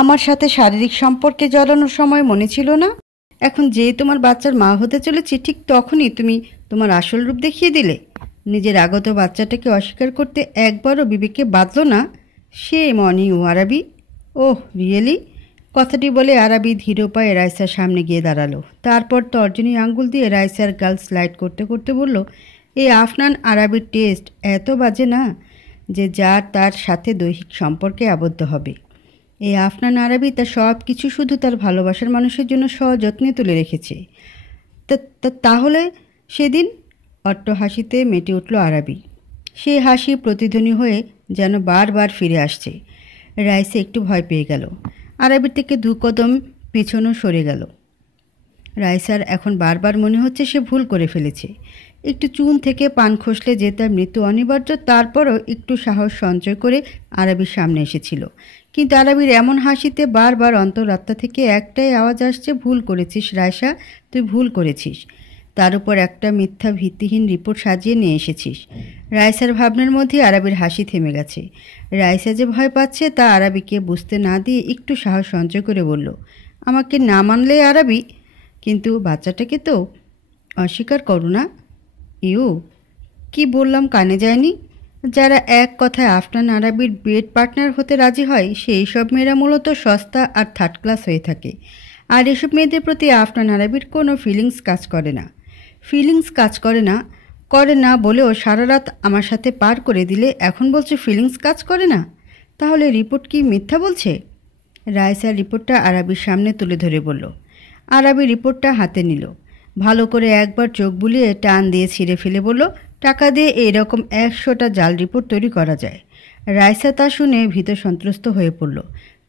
আমার সাথে শারীরিক সম্পর্কে জড়ানোর সময় মনে ছিল না? এখন যে তোমার বাচ্চার মা হতে চলেছি ঠিক তখনই তুমি তোমার আসল রূপ দেখিয়ে দিলে। নিজের আগত বাচ্চাটাকে অস্বীকার করতে একবারও বিবেকে বাঁধল না। সে মনি ও আরাবি। Oh really? কথাটি বলে আরাবি ধীর পায়ে রাইসার সামনে গিয়ে দাঁড়ালো। তারপর তর্জনী আঙ্গুল দিয়ে রাইসার গাল স্লাইড করতে করতে বলল, এই আফনান আরাবির টেস্ট এত বাজে না যে যার তার সাথে দৈহিক সম্পর্কে আবদ্ধ হবে। এই আফনান আরাবি তার সব কিছু শুধু তার ভালোবাসার মানুষের জন্য সযত্নে তুলে রেখেছে। তাহলে সেদিন? অট্ট হাসিতে মেতে উঠল আরাবি। সেই হাসি প্রতিধ্বনি হয়ে যেন বারবার ফিরে আসছে। রাইসা একটু ভয় পেয়ে গেল। আরাবির থেকে 2 কদম পেছনও সরে গেল। রাইসার এখন বারবার মনে হচ্ছে সে ভুল করে ফেলেছে। একটু চুন থেকে পান খসলে যে তার মৃত্যু অনিবার্য, তারপরও একটু সাহস সঞ্চয় করে আরাবির সামনে এসেছিল। কিন্তু আরাবির এমন হাসিতে বারবার অন্তরাত্মা থেকে একটাই আওয়াজ আসছে, ভুল করেছিস রাইসা, তুই ভুল করেছিস। তার উপর একটা মিথ্যা ভিত্তিহীন রিপোর্ট সাজিয়ে নিয়ে এসেছিস। রাইসার ভাবনার মধ্যে আরাবির হাসি থেমে গেছে। রাইসা যে ভয় পাচ্ছে তা আরাবিকে বুঝতে না দিয়ে একটু সাহস সঞ্চয় করে বলল, আমাকে না মানলে আরাবি, কিন্তু বাচ্চাটাকে তো অস্বীকার করো না। ইউ, কি বললাম কানে যায়নি? যারা এক কথায় আফনান আরাবির বেড পার্টনার হতে রাজি হয় সেই সব মেয়েরা মূলত সস্তা আর থার্ড ক্লাস হয়ে থাকে। আর এসব মেয়েদের প্রতি আফনান আরাবির কোনো ফিলিংস কাজ করে না। করে না বলেও সারা রাত আমার সাথে পার করে দিলে এখন বলছে ফিলিংস কাজ করে না? তাহলে রিপোর্ট কি মিথ্যা বলছে? রাইসার রিপোর্টটা আরাবির সামনে তুলে ধরে বলল। আরাবি রিপোর্টটা হাতে নিল, ভালো করে একবার চোখ বুলিয়ে টান দিয়ে ছিঁড়ে ফেলে বলল, টাকা দিয়ে এইরকম 100টা জাল রিপোর্ট তৈরি করা যায়। রাইসা তা শুনে ভীত সন্ত্রস্ত হয়ে পড়ল।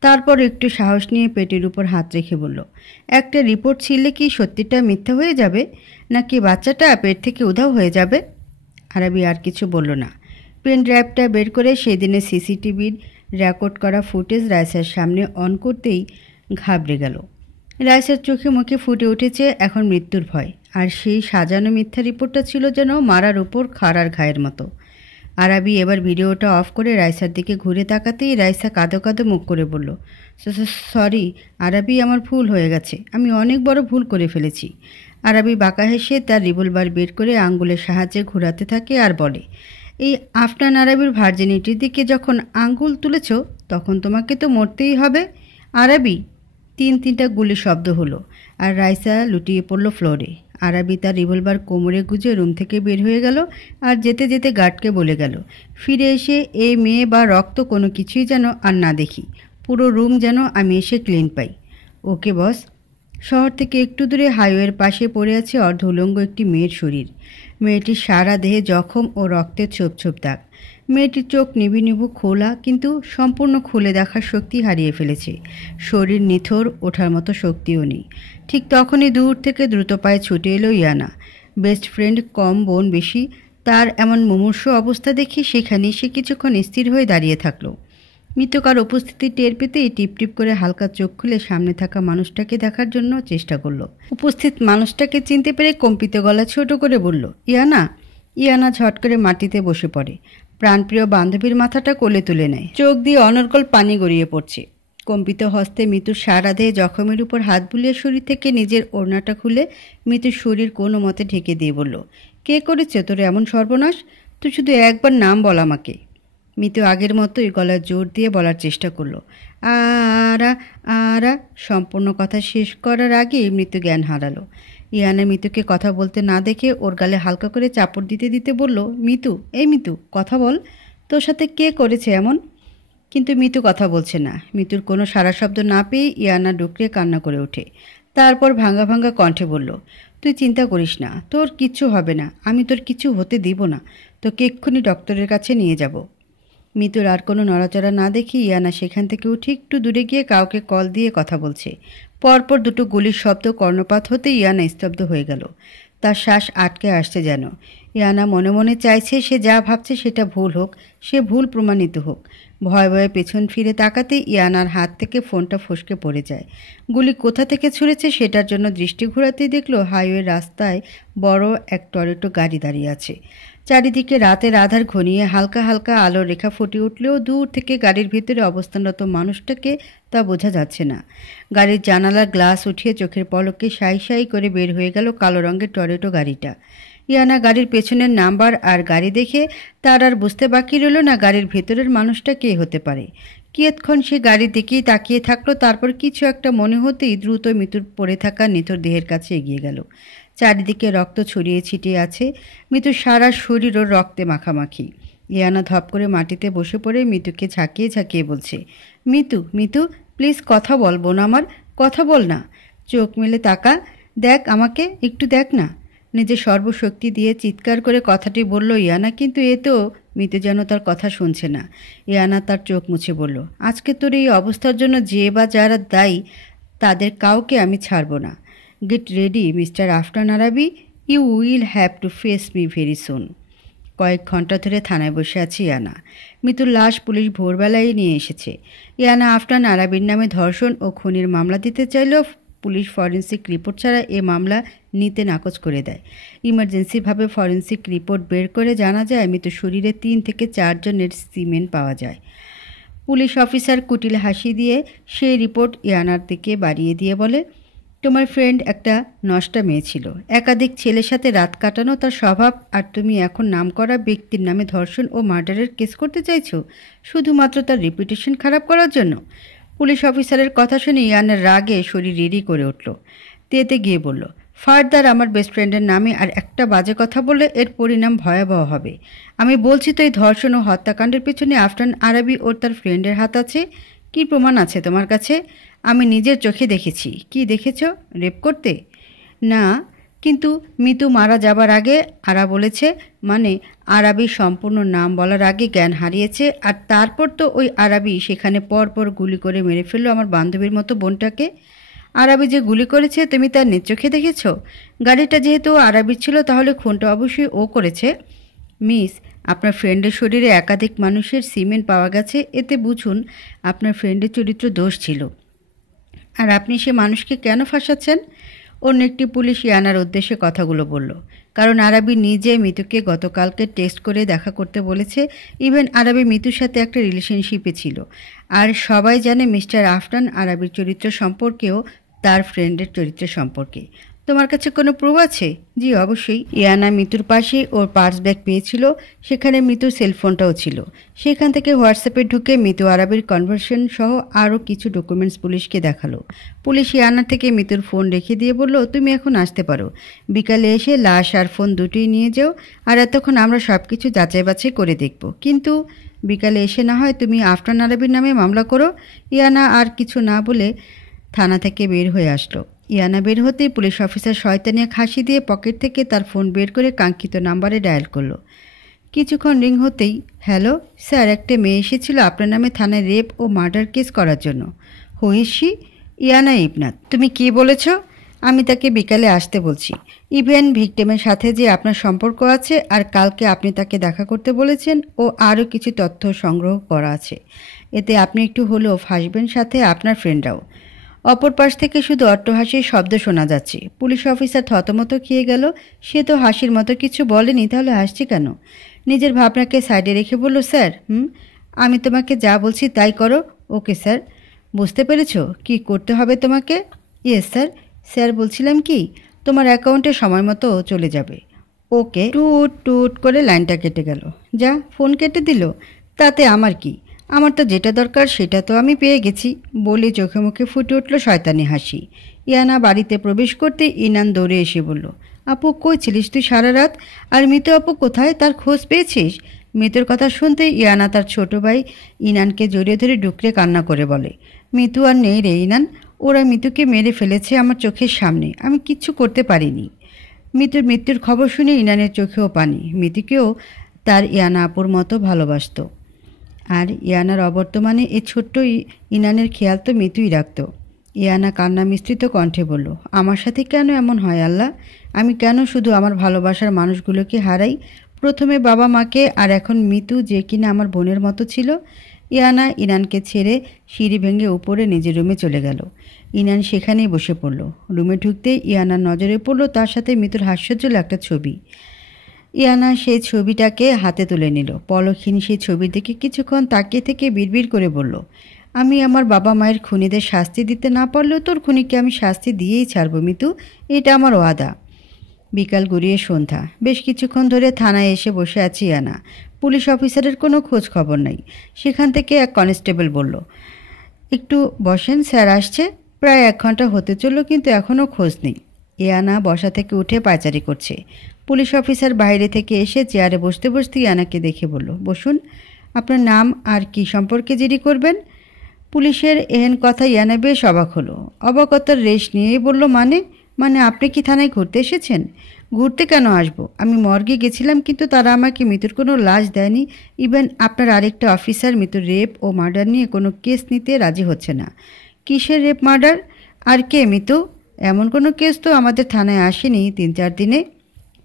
তারপর একটু সাহস নিয়ে পেটের উপর হাত রেখে বলল, একটা রিপোর্ট ছিঁড়লে কি সত্যিটা মিথ্যা হয়ে যাবে, নাকি বাচ্চাটা পেট থেকে উধাও হয়ে যাবে? আরাবি আর কিছু বলল না। পেন ড্রাইভটা বের করে সেদিনের সিসিটিভির রেকর্ড করা ফুটেজ রাইসার সামনে অন করতেই ঘাবড়ে গেল। রাইসার চোখে মুখে ফুটে উঠেছে এখন মৃত্যুর ভয়। আর সেই সাজানো মিথ্যা রিপোর্টটা ছিল যেন মারার উপর খাড়ার ঘায়ের মতো। আরাবি এবার ভিডিওটা অফ করে রাইসার দিকে ঘুরে তাকাতেই রাইসা কাঁদো কাঁদো মুখ করে বলল, সরি আরাবি, আমার ভুল হয়ে গেছে, আমি অনেক বড় ভুল করে ফেলেছি। আরাবি বাঁকা হেসে তার রিভলভার বের করে আঙ্গুলের সাহায্যে ঘোরাতে থাকে আর বলে, এই আফনান আরাবির ভার্জিনিটির দিকে যখন আঙ্গুল তুলেছ তখন তোমাকে তো মরতেই হবে। আরাবি! 3টা গুলি শব্দ হলো আর রাইসা লুটিয়ে পড়ল ফ্লোরে। আরাবি তার রিভলভার কোমরে গুজে রুম থেকে বের হয়ে গেল আর যেতে যেতে গার্ডকে বলে গেল, ফিরে এসে এই মেয়ে বা রক্ত কোনো কিছুই যেন আর না দেখি। পুরো রুম যেন আমি এসে ক্লিন পাই। ওকে বস। শহর থেকে একটু দূরে হাইওয়ের পাশে পড়ে আছে অর্ধ উলঙ্গ একটি মেয়ের শরীর। মেয়েটির সারা দেহে জখম ও রক্তের ছোপ ছোপ দাগ। মেয়েটির চোখ নিভু নিভু খোলা, কিন্তু সম্পূর্ণ খুলে দেখার শক্তি হারিয়ে ফেলেছে। শরীর নিথর, ওঠার মতো শক্তিও নেই। ঠিক তখনই দূর থেকে দ্রুত পায়ে ছুটে এলো ইয়ানা। বেস্ট ফ্রেন্ড কম বোন বেশি, তার এমন মুমূর্ষ অবস্থা দেখে সেখানেই সে কিছুক্ষণ স্থির হয়ে দাঁড়িয়ে থাকলো। মৃতকার উপস্থিতি টের পেতেই টিপ টিপ করে হালকা চোখ খুলে সামনে থাকা মানুষটাকে দেখার জন্য চেষ্টা করলো। উপস্থিত মানুষটাকে চিনতে পেরে কম্পিত গলা ছোট করে বলল, ইয়ানা। ইয়ানা ঝট করে মাটিতে বসে পড়ে। প্রাণপ্রিয় বান্ধবীর মাথাটা কোলে তুলে নেয়। চোখ দিয়ে অনর্গল পানি গড়িয়ে পড়ছে। কম্পিত হস্তে মৃত্যুর সারা দেহে জখমের উপর হাত বুলিয়ে শরীর থেকে নিজের ওড়নাটা খুলে মৃত্যুর শরীর কোনো মতে ঢেকে দিয়ে বলল, কে করেছে তোর এমন সর্বনাশ? তুই শুধু একবার নাম বল আমাকে। মৃত্যু আগের মতোই গলায় জোর দিয়ে বলার চেষ্টা করলো, আরা আরা। সম্পূর্ণ কথা শেষ করার আগেই মৃত্যু জ্ঞান হারালো। ইয়ানা মিতুকে কথা বলতে না দেখে ওর গালে হালকা করে চাপড় দিতে দিতে বলল, মিতু, এই মিতু, কথা বল, তোর সাথে কে করেছে এমন? কিন্তু মিতু কথা বলছে না। মিতুর কোনো সারা শব্দ না পেয়ে ইয়ানা ডুকরে কান্না করে ওঠে। তারপর ভাঙা ভাঙা কণ্ঠে বলল, তুই চিন্তা করিস না, তোর কিচ্ছু হবে না, আমি তোর কিছু হতে দিব না, তোকে এক্ষুনি ডক্টরের কাছে নিয়ে যাব। মিতুর আর কোনো নড়াচড়া না দেখে ইয়ানা সেখান থেকে উঠে একটু দূরে গিয়ে কাউকে কল দিয়ে কথা বলছে। পরপর 2টো গুলির শব্দ কর্ণপাত হতে ইয়ানা স্তব্ধ হয়ে গেল। তার শ্বাস আটকে আসছে যেন। ইয়ানা মনে মনে চাইছে সে যা ভাবছে সেটা ভুল হোক, সে ভুল প্রমাণিত হোক। ভয়ে ভয়ে পেছন ফিরে তাকাতে ইয়ানার হাত থেকে ফোনটা ফসকে পড়ে যায়। গুলি কোথা থেকে ছুঁড়েছে সেটার জন্য দৃষ্টি ঘোরাতেই দেখলো হাইওয়ে রাস্তায় বড় এক টরেটো গাড়ি দাঁড়িয়ে আছে। চারিদিকে রাতের আধার ঘনিয়ে হালকা হালকা আলোর রেখা ফুটে উঠলেও দূর থেকে গাড়ির ভিতরে অবস্থানরত মানুষটাকে তা বোঝা যাচ্ছে না। গাড়ির জানালার গ্লাস উঠিয়ে চোখের পলকে সাই সাই করে বের হয়ে গেল কালো রঙের টরেটো গাড়িটা। ইয়ানা গাড়ির পেছনের নাম্বার আর গাড়ি দেখে তার আর বুঝতে বাকি রইল না গাড়ির ভেতরের মানুষটা কে হতে পারে। কিয়ৎক্ষণ সে গাড়ির দিকেই তাকিয়ে থাকলো, তারপর কিছু একটা মনে হতেই দ্রুত মিতুর পড়ে থাকা নিথর দেহের কাছে এগিয়ে গেল। চারিদিকে রক্ত ছড়িয়ে ছিটিয়ে আছে, মিতুর সারা শরীরও রক্তে মাখামাখি। ইয়ানা ধপ করে মাটিতে বসে পড়ে মিতুকে ঝাঁকিয়ে ঝাঁকিয়ে বলছে, মিতু মিতু প্লিজ কথা বল বোন আমার, কথা বল না। চোখ মেলে তাকা, দেখ আমাকে, একটু দেখ না। নিজের সর্বশক্তি দিয়ে চিৎকার করে কথাটি বলল ইয়ানা, কিন্তু এতেও মিতু যেন তার কথা শুনছে না। ইয়ানা তার চোখ মুছে বলল, আজকে তোর এই অবস্থার জন্য যে বা যারা দায়ী তাদের কাউকে আমি ছাড়ব না। গেট রেডি মিস্টার আফটার আরাবি, you will have to face me very soon. কয়েক ঘন্টা ধরে থানায় বসে আছে ইয়ানা। মৃত্যুর লাশ পুলিশ ভোরবেলায় নিয়ে এসেছে। ইয়ানা আফটার আরাবির নামে ধর্ষণ ও খুনের মামলা দিতে চাইলেও পুলিশ ফরেন্সিক রিপোর্ট ছাড়া এ মামলা নিতে নাকচ করে দেয়। ইমার্জেন্সিভাবে ফরেন্সিক রিপোর্ট বের করে জানা যায় মৃত্যুর শরীরে 3 থেকে 4 জনের সিমেন্ট পাওয়া যায়। পুলিশ অফিসার কুটিল হাসি দিয়ে সেই রিপোর্ট ইয়ানার দিকে বাড়িয়ে দিয়ে বলে, তোমার ফ্রেন্ড একটা নষ্টা মেয়ে ছিল, একাধিক ছেলের সাথে রাত কাটানো তার স্বভাব, আর তুমি এখন নামকরা ব্যক্তির নামে ধর্ষণ ও মার্ডারের কেস করতে চাইছো শুধুমাত্র তার রেপুটেশন খারাপ করার জন্য। পুলিশ অফিসারের কথা শুনে ইয়ানার রাগে শরীর রেডি করে উঠল। তেতে গিয়ে বলল, ফার্দার আমার বেস্ট ফ্রেন্ডের নামে আর একটা বাজে কথা বললে এর পরিণাম ভয়াবহ হবে। আমি বলছি তো এই ধর্ষণ ও হত্যাকাণ্ডের পেছনে আফটার আরাবি ওর তার ফ্রেন্ডের হাত আছে। কি প্রমাণ আছে তোমার কাছে? আমি নিজের চোখে দেখেছি। কি দেখেছ? রেপ করতে? না, কিন্তু মিতু মারা যাবার আগে আরা বলেছে, মানে আরাবি সম্পূর্ণ নাম বলার আগে জ্ঞান হারিয়েছে, আর তারপর তো ওই আরাবি সেখানে পরপর গুলি করে মেরে ফেললো আমার বান্ধবীর মতো বোনটাকে। আরাবি যে গুলি করেছে তুমি তার নিজ চোখে দেখেছ? গাড়িটা যেহেতু আরাবির ছিল তাহলে খুনটা অবশ্যই ও করেছে। মিস, আপনার ফ্রেন্ডের শরীরে একাধিক মানুষের সিমেন্ট পাওয়া গেছে, এতে বুঝুন আপনার ফ্রেন্ডের চরিত্র দোষ ছিল। আর আপনি সে মানুষকে কেন ফাঁসাচ্ছেন? অন্য একটি পুলিশ ইয়ানার উদ্দেশ্যে কথাগুলো বলল। কারণ আরাবি নিজে মিতুকে গতকালকে টেস্ট করে দেখা করতে বলেছে। ইভেন আরাবি মিতুর সাথে একটা রিলেশনশিপে ছিল। আর সবাই জানে মিস্টার আফটান আরাবির চরিত্র সম্পর্কেও তার ফ্রেন্ডের চরিত্র সম্পর্কে। তোমার কাছে কোনো প্রুফ আছে? জি অবশ্যই। ইয়ানা মিতুর পাশে ওর পার্স ব্যাগ পেয়েছিল, সেখানে মিতুর সেলফোনটাও ছিল। সেখান থেকে হোয়াটসঅ্যাপে ঢুকে মিতু আরাবির কনভারসেশন সহ আরও কিছু ডকুমেন্টস পুলিশকে দেখালো। পুলিশ ইয়ানা থেকে মিতুর ফোন রেখে দিয়ে বলল, তুমি এখন আসতে পারো। বিকালে এসে লাশ আর ফোন দুটোই নিয়ে যাও, আর এতক্ষণ আমরা সব কিছু যাচাই বাছাই করে দেখব। কিন্তু বিকালে এসে না হয় তুমি আফটার আরাবির নামে মামলা করো। ইয়ানা আর কিছু না বলে থানা থেকে বের হয়ে আসলো। ইয়ানা বের হতেই পুলিশ অফিসার শয়তানি এক হাসি দিয়ে পকেট থেকে তার ফোন বের করে কাঙ্ক্ষিত নাম্বারে ডায়াল করলো। কিছুক্ষণ রিং হতেই, হ্যালো স্যার, একটা মেয়ে এসেছিল আপনার নামে থানায় রেপ ও মার্ডার কেস করার জন্য। হুইসি? ইয়ানা ইবনাথ। তুমি কি বলেছ? আমি তাকে বিকালে আসতে বলছি। ইভেন ভিকটিমের সাথে যে আপনার সম্পর্ক আছে, আর কালকে আপনি তাকে দেখা করতে বলেছেন, ও আরও কিছু তথ্য সংগ্রহ করা আছে। এতে আপনি একটু হলেও ফাঁসবেন, সাথে আপনার ফ্রেন্ডরাও। অপর পাশ থেকে শুধু অট্টহাসির শব্দ শোনা যাচ্ছে। পুলিশ অফিসার থতমত খেয়ে গেল। সে তো হাসির মতো কিছু বলেনি, তাহলে হাসছে কেন? নিজের ভাবনাকে সাইডে রেখে বলল, স্যার আমি তোমাকে যা বলছি তাই করো। Okay sir. বুঝতে পেরেছ কি করতে হবে তোমাকে? Yes sir. স্যার বলছিলাম কি, তোমার অ্যাকাউন্টে সময় মতো চলে যাবে। ওকে। টুট টুট করে লাইনটা কেটে গেল। যা, ফোন কেটে দিল, তাতে আমার কি? আমার তো যেটা দরকার সেটা তো আমি পেয়ে গেছি বলে চোখে মুখে ফুটে উঠল শয়তানি হাসি। ইয়ানা বাড়িতে প্রবেশ করতে ইনান দৌড়ে এসে বলল, আপু কই ছিলিস তুই সারা রাত? আর মিতু আপু কোথায়, তার খোঁজ পেয়েছিস? মিতুর কথা শুনতে ইয়ানা তার ছোট ভাই ইনানকে জড়িয়ে ধরে ডুকরে কান্না করে বলে, মিতু আর নেই রে ইনান, ওরা মিতুকে মেরে ফেলেছে আমার চোখের সামনে, আমি কিচ্ছু করতে পারিনি। মিতুর মৃত্যুর খবর শুনে ইনানের চোখেও পানি। মিতুকেও তার ইয়ানা আপুর মতো ভালোবাসত, আর ইয়ানার অবর্তমানে এই ছোট্ট ইনানের খেয়াল তো মিতুই রাখত। ইয়ানা কান্না মিশ্রিত কণ্ঠে বলল, আমার সাথে কেন এমন হয় আল্লাহ? আমি কেন শুধু আমার ভালোবাসার মানুষগুলোকে হারাই? প্রথমে বাবা মাকে, আর এখন মিতু, যে কিনা আমার বোনের মতো ছিল। ইয়ানা ইনানকে ছেড়ে সিঁড়ি ভেঙে উপরে নিজের রুমে চলে গেল। ইনান সেখানেই বসে পড়ল। রুমে ঢুকতেই ইয়ানার নজরে পড়ল তার সাথে মিতুর হাস্যোজ্জ্বল একটা ছবি। ইয়ানা সেই ছবিটাকে হাতে তুলে নিল। পলকহীন সেই ছবির দিকে কিছুক্ষণ তাকিয়ে থেকে বিড়বিড় করে বলল, আমি আমার বাবা মায়ের খুনিদের শাস্তি দিতে না পারলেও তোর খুনিকে আমি শাস্তি দিয়েই ছাড়ব মিতু, এটা আমার ওয়াদা। বিকাল গড়িয়ে সন্ধ্যা। বেশ কিছুক্ষণ ধরে থানায় এসে বসে আছি ইয়ানা। পুলিশ অফিসারের কোনো খোঁজ খবর নাই। সেখান থেকে এক কনস্টেবল বলল, একটু বসেন, স্যার আসছে। প্রায় 1 ঘন্টা হতে চলল কিন্তু এখনও খোঁজ নেই। ইয়ানা বসা থেকে উঠে পায়চারি করছে। পুলিশ অফিসার বাইরে থেকে এসে চেয়ারে বসতে বসতে ইয়ানাকে দেখে বলল, বসুন। আপনার নাম আর কি সম্পর্কে জিডি করবেন? পুলিশের এহেন কথা ইয়ানা বেশ অবাক হলো। অবাকতার রেশ নিয়েই বলল, মানে আপনি কি থানায় ঘুরতে এসেছেন? ঘুরতে কেন আসবো? আমি মর্গে গেছিলাম কিন্তু তারা আমাকে মৃত্যুর কোনো লাশ দেয়নি। ইভেন আপনার আরেকটা অফিসার মৃত্যুর রেপ ও মার্ডার নিয়ে কোনো কেস নিতে রাজি হচ্ছে না। কিসের রেপ মার্ডার? আর কে মৃত্যু? এমন কোনো কেস তো আমাদের থানায় আসেনি 3-4 দিনে।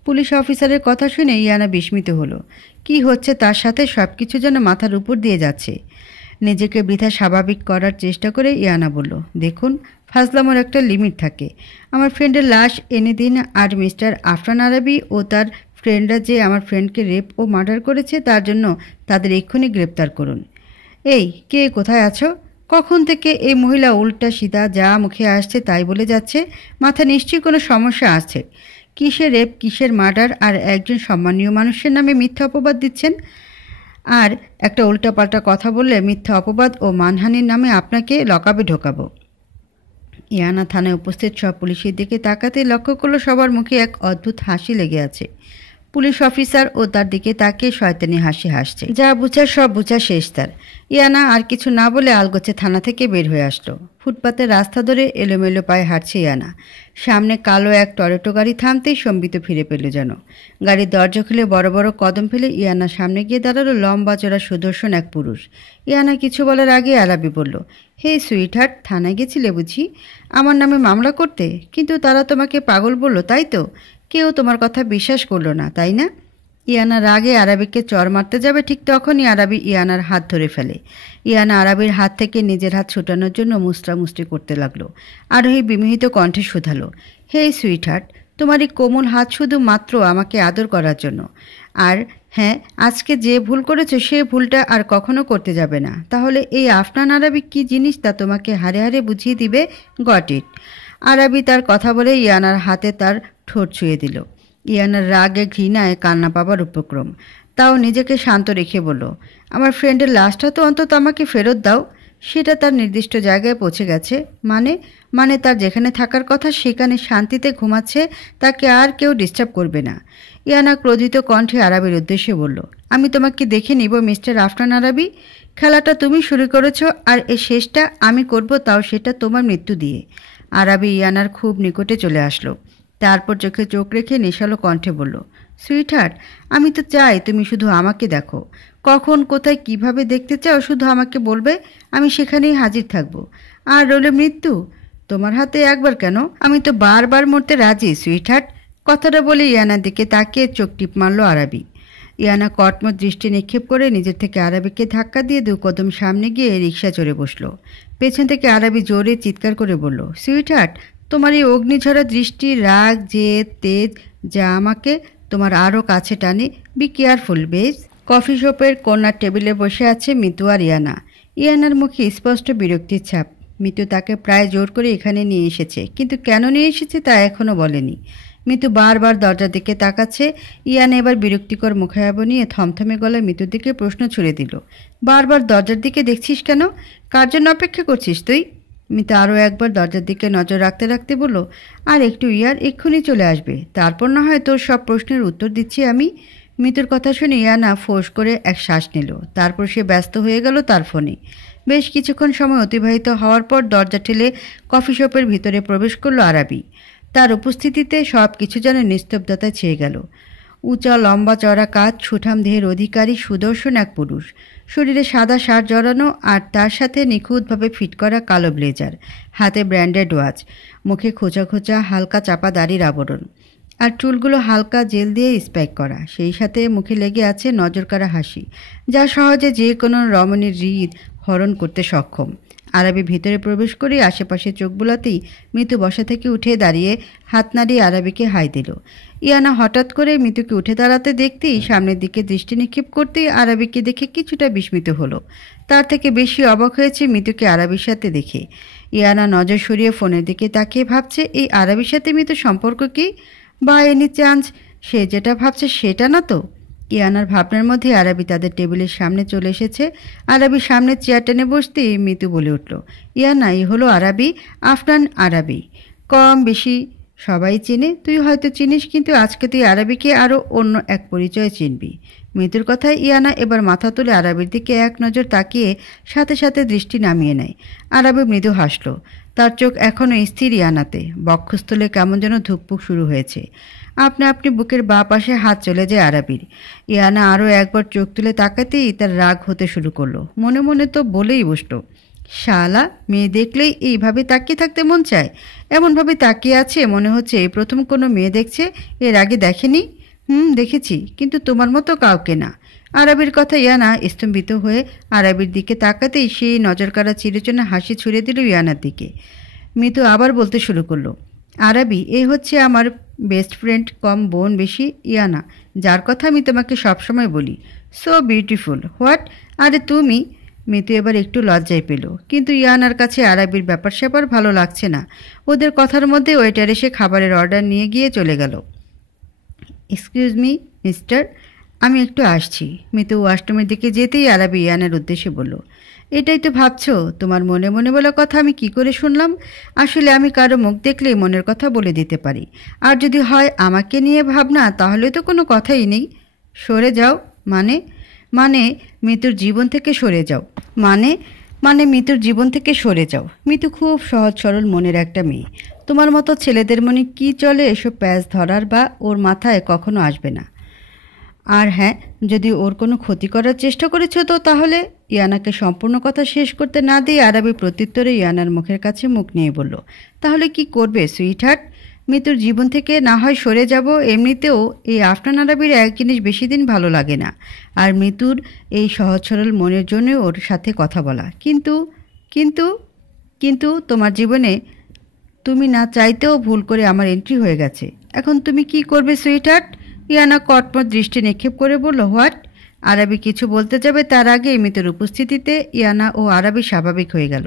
পুলিশ অফিসারের কথা শুনে ইয়ানা বিস্মিত হলো। কি হচ্ছে তার সাথে? সব কিছু যেন মাথার উপর দিয়ে যাচ্ছে। নিজেকে বৃথা স্বাভাবিক করার চেষ্টা করে ইয়ানা বলল, দেখুন, ফাজলামোর একটা লিমিট থাকে। আমার ফ্রেন্ডের লাশ এনে দিন, আর মিস্টার আফরান আরাবি ও তার ফ্রেন্ডরা যে আমার ফ্রেন্ডকে রেপ ও মার্ডার করেছে তার জন্য তাদের এক্ষুনি গ্রেপ্তার করুন। এই, কে কোথায় আছো? কখন থেকে এই মহিলা উল্টা সিধা যা মুখে আসছে তাই বলে যাচ্ছে। মাথা নিশ্চয়ই কোনো সমস্যা আছে। কিসের রেপ, কিসের মার্ডার, আর একজন সম্মানীয় মানুষের নামে মিথ্যা অপবাদ দিচ্ছেন? আর একটা উল্টাপাল্টা কথা বললে মিথ্যা অপবাদ ও মানহানির নামে আপনাকে লকআপে ঢোকাবো। ইয়ানা থানায় উপস্থিত সব পুলিশের দিকে তাকাতে লক্ষ্য করলো সবার মুখে এক অদ্ভুত হাসি লেগে আছে। পুলিশ অফিসার ও তার দিকে তাকিয়ে শয়তানি হাসি হাসছে। যা বুঝার সব বুঝা শেষ তার। ইয়ানা আর কিছু না বলে আলগোছে থানা থেকে বের হয়ে আসলো। ফুটপাতের রাস্তা ধরে এলোমেলো পায়ে হাঁটছে ইয়ানা। সামনে কালো এক টরেটো গাড়ি থামতেই সম্বিত ফিরে পেল যেন। গাড়ির দরজা খুলে বড় বড় কদম ফেলে ইয়ানা সামনে গিয়ে দাঁড়ালো লম্বা চড়া সুদর্শন এক পুরুষ। ইয়ানা কিছু বলার আগে আরাবি বলল, হে সুইট হার্ট, থানায় গেছিলে বুঝি আমার নামে মামলা করতে? কিন্তু তারা তোমাকে পাগল বলল, তাই তো? কেউ তোমার কথা বিশ্বাস করলো না, তাই না? ইয়ানা রাগে আরাবিকে চর মারতে যাবে, ঠিক তখনই আরাবি ইয়ানার হাত ধরে ফেলে। ইয়ানা আরাবির হাত থেকে নিজের হাত ছুটানোর জন্য মুষ্টামুষ্টি করতে লাগলো। আরোহী বিমোহিত কণ্ঠে শুধালো, হে সুইট হার্ট, তোমার এই কোমল হাত শুধু মাত্র আমাকে আদর করার জন্য। আর হ্যাঁ, আজকে যে ভুল করেছো সে ভুলটা আর কখনো করতে যাবে না। তাহলে এই আফনান আরাবি কি জিনিস তা তোমাকে হারে হারে বুঝিয়ে দিবে। Got it. আরাবি তার কথা বলে ইয়ানার হাতে তার ঠোঁট ছুঁয়ে দিল। ইয়ানার রাগে ঘৃণায় কান্না পাবার উপক্রম। তাও নিজেকে শান্ত রেখে বলল, আমার ফ্রেন্ডের লাশটা তো অন্তত আমাকে ফেরত দাও। সেটা তার নির্দিষ্ট জায়গায় পৌঁছে গেছে। মানে তার যেখানে থাকার কথা সেখানে শান্তিতে ঘুমাচ্ছে, তাকে আর কেউ ডিস্টার্ব করবে না। ইয়ানা ক্রোধিত কণ্ঠে আরাবির উদ্দেশ্যে বলল, আমি তোমাকে দেখে নিব মিস্টার আফরান আরাবি। খেলাটা তুমি শুরু করেছ আর এর শেষটা আমি করব, তাও সেটা তোমার মৃত্যু দিয়ে। আরাবি ইয়ানার খুব নিকটে চলে আসলো। তারপর চোখে চোখ রেখে নেশালো কণ্ঠে বলল, সুইটহার্ট, আমি তো চাই তুমি শুধু আমাকে দেখো। কখন, কোথায়, কিভাবে দেখতে চাও শুধু আমাকে বলবে, আমি সেখানেই হাজির থাকব। আর রইল মৃত্যু, তোমার হাতে একবার কেন, আমি তো বারবার মরতে রাজি সুইটহার্ট। কথাটা বলে ইয়ানার দিকে তাকিয়ে চোখ টিপ মারল আরাবি। ইয়ানা কটমট দৃষ্টি নিক্ষেপ করে নিজের থেকে আরাবিকে ধাক্কা দিয়ে 2 কদম সামনে গিয়ে রিকশা চড়ে বসলো। পেছন থেকে আরাবি জোরে চিৎকার করে বলল, সুইটহার্ট, তোমার এই অগ্নিঝরা দৃষ্টি, রাগ, জেদ, তেজ যা আমাকে তোমার আরও কাছে টানে। বি কেয়ারফুল বেজ। কফি শপের কর্নার টেবিলে বসে আছে মিতু আর ইয়ানা। ইয়ানার মুখে স্পষ্ট বিরক্তির ছাপ। মিতু তাকে প্রায় জোর করে এখানে নিয়ে এসেছে, কিন্তু কেন নিয়ে এসেছে তা এখনও বলেনি। মিতু বারবার দরজার দিকে তাকাচ্ছে। ইয়ানা এবার বিরক্তিকর মুখায়াব নিয়ে থমথমে গলায় মিতুর দিকে প্রশ্ন ছুড়ে দিল, বারবার দরজার দিকে দেখছিস কেন? কার জন্য অপেক্ষা করছিস তুই? মিতু আরও একবার দরজার দিকে নজর রাখতে রাখতে বলল, আর একটু ইয়ার, এক্ষুনি চলে আসবে, তারপর না হয় তোর সব প্রশ্নের উত্তর দিচ্ছি আমি। মিতুর কথা শুনে ইয়ানা ফোঁস করে এক শ্বাস নিল। তারপর সে ব্যস্ত হয়ে গেল তার ফোনে। বেশ কিছুক্ষণ সময় অতিবাহিত হওয়ার পর দরজা ঠেলে কফি শপের ভিতরে প্রবেশ করল আরাবি। তার উপস্থিতিতে সব কিছু যেন নিস্তব্ধতায় ছেয়ে গেল। উঁচা লম্বা চড়া কাঁধ, সুঠাম দেহের অধিকারী সুদর্শন এক পুরুষ। শরীরে সাদা শার্ট জড়ানো আর তার সাথে নিখুঁতভাবে ফিট করা কালো ব্লেজার, হাতে ব্র্যান্ডেড ওয়াচ, মুখে খোঁচা খোঁচা হালকা চাপা দাড়ির আবরণ, আর চুলগুলো হালকা জেল দিয়ে স্পাইক করা। সেই সাথে মুখে লেগে আছে নজরকাড়া হাসি, যা সহজে যে কোনো রমণীর হৃদ হরণ করতে সক্ষম। আরাবি ভিতরে প্রবেশ করে আশেপাশে চোখ বুলাতেই মিতু বসা থেকে উঠে দাঁড়িয়ে হাত নাড়িয়ে আরাবিকে হাই দিল। ইয়ানা হঠাৎ করে মিতুকে উঠে দাঁড়াতে দেখতেই সামনের দিকে দৃষ্টি নিক্ষেপ করতেই আরাবিকে দেখে কিছুটা বিস্মিত হলো। তার থেকে বেশি অবাক হয়েছে মিতুকে আরাবির সাথে দেখে। ইয়ানা নজর সরিয়ে ফোনের দিকে তাকিয়ে ভাবছে, এই আরাবির সাথে মিতু সম্পর্ক কি, বা এনি চান্স সে যেটা ভাবছে সেটা না তো। ইয়ানার ভাবনার মধ্যে আরাবি তাদের টেবিলের সামনে চলে এসেছে। আরাবির সামনে চেয়ার টেনে বসতেই মিতু বলে উঠল, ইয়ানা, এই হলো আরাবি, আফনান আরাবি। কম বেশি সবাই চেনে, তুই হয়তো চিনিস, কিন্তু আজকে তুই আরাবিকে আরও অন্য এক পরিচয় চিনবি। মিতুর কথায় ইয়ানা এবার মাথা তুলে আরাবির দিকে এক নজর তাকিয়ে সাথে সাথে দৃষ্টি নামিয়ে নেয়। আরাবি মৃদু হাসল। তার চোখ এখনও স্থির ইয়ানাতে। বক্ষস্থলে কেমন যেন ধুকপুক শুরু হয়েছে। আপনি বুকের বাঁ পাশে হাত চলে যায় আরাবির। ইয়ানা আরও একবার চোখ তুলে তাকাতেই তার রাগ হতে শুরু করলো। মনে মনে তো বলেই বসল, শালা, মেয়ে দেখলেই এইভাবে তাকিয়ে থাকতে মন চায়। এমনভাবে তাকিয়ে আছে মনে হচ্ছে এই প্রথম কোনো মেয়ে দেখছে, এর আগে দেখেনি। দেখেছি, কিন্তু তোমার মতো কাউকে না। আরাবির কথা ইয়ানা স্তম্ভিত হয়ে আরাবির দিকে তাকাতেই সেই নজরকাড়া চিরচেনা হাসি ছুড়ে দিল ইয়ানার দিকে। মিতু আবার বলতে শুরু করলো, আরাবি, এই হচ্ছে আমার বেস্ট ফ্রেন্ড কম বোন বেশি ইয়ানা, যার কথা আমি তোমাকে সবসময় বলি। So beautiful. হোয়াট? আরে তুমি। মিতু এবার একটু লজ্জায় পেল, কিন্তু ইয়ানার কাছে আরাবির ব্যাপার স্যাপার ভালো লাগছে না। ওদের কথার মধ্যে ওয়েটার এসে খাবারের অর্ডার নিয়ে গিয়ে চলে গেল। এক্সকিউজ মি মিস্টার, আমি একটু আসছি। মিতু ওয়াশরুমের দিকে যেতেই আরাবি ইয়ানার উদ্দেশ্যে বলল, এটাই তো ভাবছো? তোমার মনে মনে বলা কথা আমি কি করে শুনলাম? আসলে আমি কারো মুখ দেখলেই মনের কথা বলে দিতে পারি। আর যদি হয় আমাকে নিয়ে ভাবনা, তাহলে তো কোনো কথাই নেই। সরে যাও। মানে মানে মিতুর জীবন থেকে সরে যাও। মানে মিতুর জীবন থেকে সরে যাও। মিতু খুব সহজ সরল মনের একটা মেয়ে। তোমার মতো ছেলেদের মনে কি চলে এসব প্যাঁচ ধরার বা ওর মাথায় কখনো আসবে না। আর হ্যাঁ, যদি ওর কোনো ক্ষতি করার চেষ্টা করেছো তো তাহলে। ইয়ানাকে সম্পূর্ণ কথা শেষ করতে না দিয়ে আরাবি প্রত্যুত্তরে ইয়ানার মুখের কাছে মুখ নিয়ে বলল, তাহলে কি করবে সুইট হার্ট? মিতুর জীবন থেকে না হয় সরে যাব। এমনিতেও এই আফনান আরাবির এক জিনিস বেশি দিন ভালো লাগে না, আর মিতুর এই সহজ সরল মনের জন্য ওর সাথে কথা বলা। কিন্তু কিন্তু কিন্তু তোমার জীবনে তুমি না চাইতেও ভুল করে আমার এন্ট্রি হয়ে গেছে। এখন তুমি কি করবে সুইট হার্ট? ইয়ানা কটমট দৃষ্টি নিক্ষেপ করে বলল, হোয়াট? আরাবি কিছু বলতে যাবে তার আগে মিতুর উপস্থিতিতে ইয়ানা ও আরাবি স্বাভাবিক হয়ে গেল।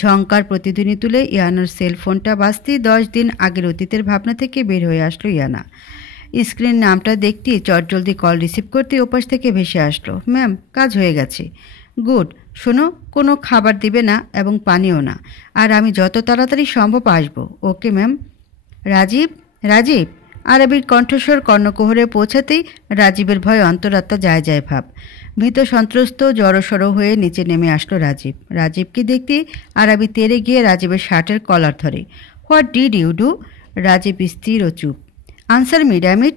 ঝংকার প্রতিধ্বনি তুলে ইয়ানার সেলফোনটা বাজতেই 10 দিন আগের অতীতের ভাবনা থেকে বের হয়ে আসলো ইয়ানা। স্ক্রিন নামটা দেখতেই চটজলদি কল রিসিভ করতে ওপাশ থেকে ভেসে আসলো, ম্যাম, কাজ হয়ে গেছে। গুড। শোনো, কোনো খাবার দিবে না এবং পানিও না, আর আমি যত তাড়াতাড়ি সম্ভব আসবো। Okay ma'am. রাজীব, রাজীব। আরাবির কণ্ঠস্বর কর্ণকুহরে পৌঁছাতেই রাজীবের ভয় অন্তরাত্মা যায় যায় ভাব। ভীত সন্ত্রস্ত জড়সড় হয়ে নিচে নেমে আসলো রাজীব। রাজীবকে দেখতে আরাবি তেড়ে গিয়ে রাজীবের শার্টের কলার ধরে। What did you do? Rajib স্থির ও চুপ। Answer me damn it.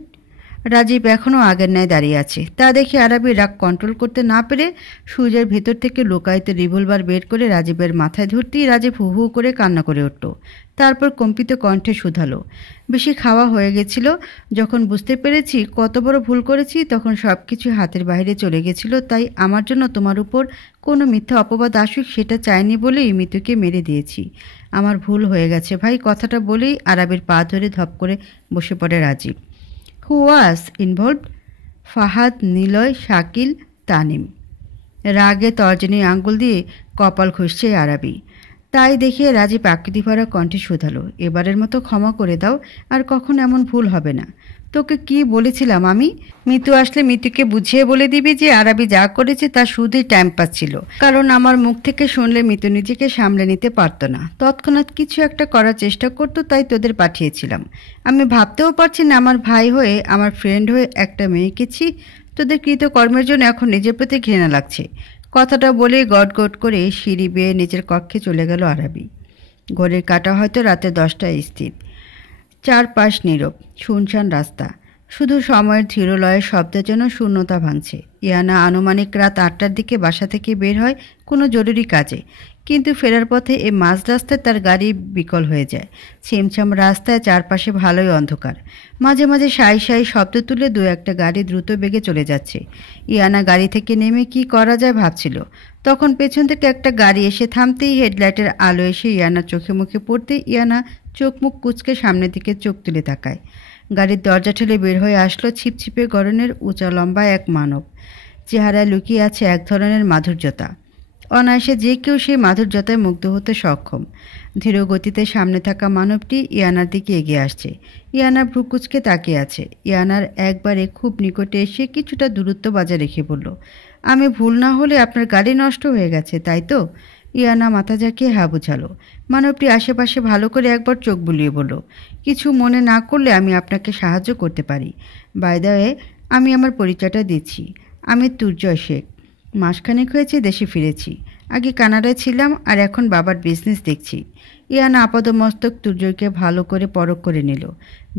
Rajib এখনও আগের ন্যায় দাঁড়িয়ে আছে। তা দেখে আরাবি রাগ কন্ট্রোল করতে না পেরে সুজের ভেতর থেকে লুকায়িত রিভলভার বের করে রাজীবের মাথায় ধরতেই রাজীব হু হু করে কান্না করে উঠল। তারপর কম্পিত কণ্ঠে শুধালো, বেশি খাওয়া হয়ে গেছিল। যখন বুঝতে পেরেছি কত বড় ভুল করেছি, তখন সব কিছু হাতের বাইরে চলে গেছিল। তাই আমার জন্য তোমার উপর কোনো মিথ্যা অপবাদ আসুক সেটা চাইনি বলেই মিতুকে মেরে দিয়েছি। আমার ভুল হয়ে গেছে ভাই। কথাটা বলেই আরাবির পা ধরে ধপ করে বসে পড়ে রাজীব। হু ওয়াজ ইনভলভড? ফাহাদ, নিলয়, শাকিল, তানিম। রাগে তর্জনী আঙ্গুল দিয়ে কপাল ঘষছে আরাবি। তাই দেখে রাজীব আকৃতি ভরা কণ্ঠে শুধালো, এবারের মতো ক্ষমা করে দাও, আর কখন এমন ভুল হবে না। তোকে কি বলেছিলাম আমি? মিতু আসলে মিতুকে বুঝিয়ে বলে দিবি যে আরাবি যা করেছে তা শুধুই টাইম পাস ছিল। কারণ আমার মুখ থেকে শুনলে মিতু নিজেকে সামলে নিতে পারতো না। তৎক্ষণাৎ কিছু একটা করার চেষ্টা করতো, তাই তোদের পাঠিয়েছিলাম। আমি ভাবতেও পারছি না আমার ভাই হয়ে, আমার ফ্রেন্ড হয়ে একটা মেয়েকেছি। তোদের কৃতকর্মের জন্য এখন নিজের প্রতি ঘৃণা লাগছে। কথাটা বলে গট গট করে সিঁড়ি বেয়ে নিজের কক্ষে চলে গেল আরাবি। ঘড়ির কাঁটা হয়তো রাতে 10টায় স্থির। চারপাশ নীরব, শুনশান রাস্তা। শুধু সময়ের ধীরলয়ের শব্দের জন্য শূন্যতা ভাঙছে। ইয়ানা আনুমানিক রাত 8টার দিকে বাসা থেকে বের হয় কোনো জরুরি কাজে, কিন্তু ফেরার পথে এই মাঝ রাস্তায় তার গাড়ি বিকল হয়ে যায়। ছিমছাম রাস্তায়, চারপাশে ভালোই অন্ধকার। মাঝে মাঝে সাই সাই শব্দ তুলে দু একটা গাড়ি দ্রুত বেগে চলে যাচ্ছে। ইয়ানা গাড়ি থেকে নেমে কি করা যায় ভাবছিল। তখন পেছন থেকে একটা গাড়ি এসে থামতেই হেডলাইটের আলো এসে ইয়ানার চোখে মুখে পড়তে ইয়ানা চোখ মুখ কুঁচকে সামনের দিকে চোখ তুলে তাকায়। গাড়ির দরজা ঠেলে বের হয়ে আসলো ছিপছিপে গড়নের উঁচা লম্বা এক মানব। চেহারায় লুকিয়ে আছে এক ধরনের মাধুর্যতা। অনায়াসে যে কেউ সেই মাধুর্যতায় মুগ্ধ হতে সক্ষম। ধীর গতিতে সামনে থাকা মানবটি ইয়ানার দিকে এগিয়ে আসছে। ইয়ানা ভ্রুকুচকে তাকিয়ে আছে। ইয়ানার একবারে খুব নিকটে এসে কিছুটা দূরত্ব বজায় রেখে বলল, আমি ভুল না হলে আপনার গাড়ি নষ্ট হয়ে গেছে, তাই তো? ইয়ানা মাথা ঝাঁকিয়ে হ্যাঁ বুঝালো। মানবটি আশেপাশে ভালো করে একবার চোখ বুলিয়ে বলল, কিছু মনে না করলে আমি আপনাকে সাহায্য করতে পারি। বাই দ্য ওয়ে, আমি আমার পরিচয়টা দিচ্ছি। আমি তুর্জয় শেখ। মাসখানেক হয়েছে দেশে ফিরেছি। আগে কানাডায় ছিলাম আর এখন বাবার বিজনেস দেখছি। ইয়ানা আপাদমস্তক তুর্জয়কে ভালো করে পরখ করে নিল।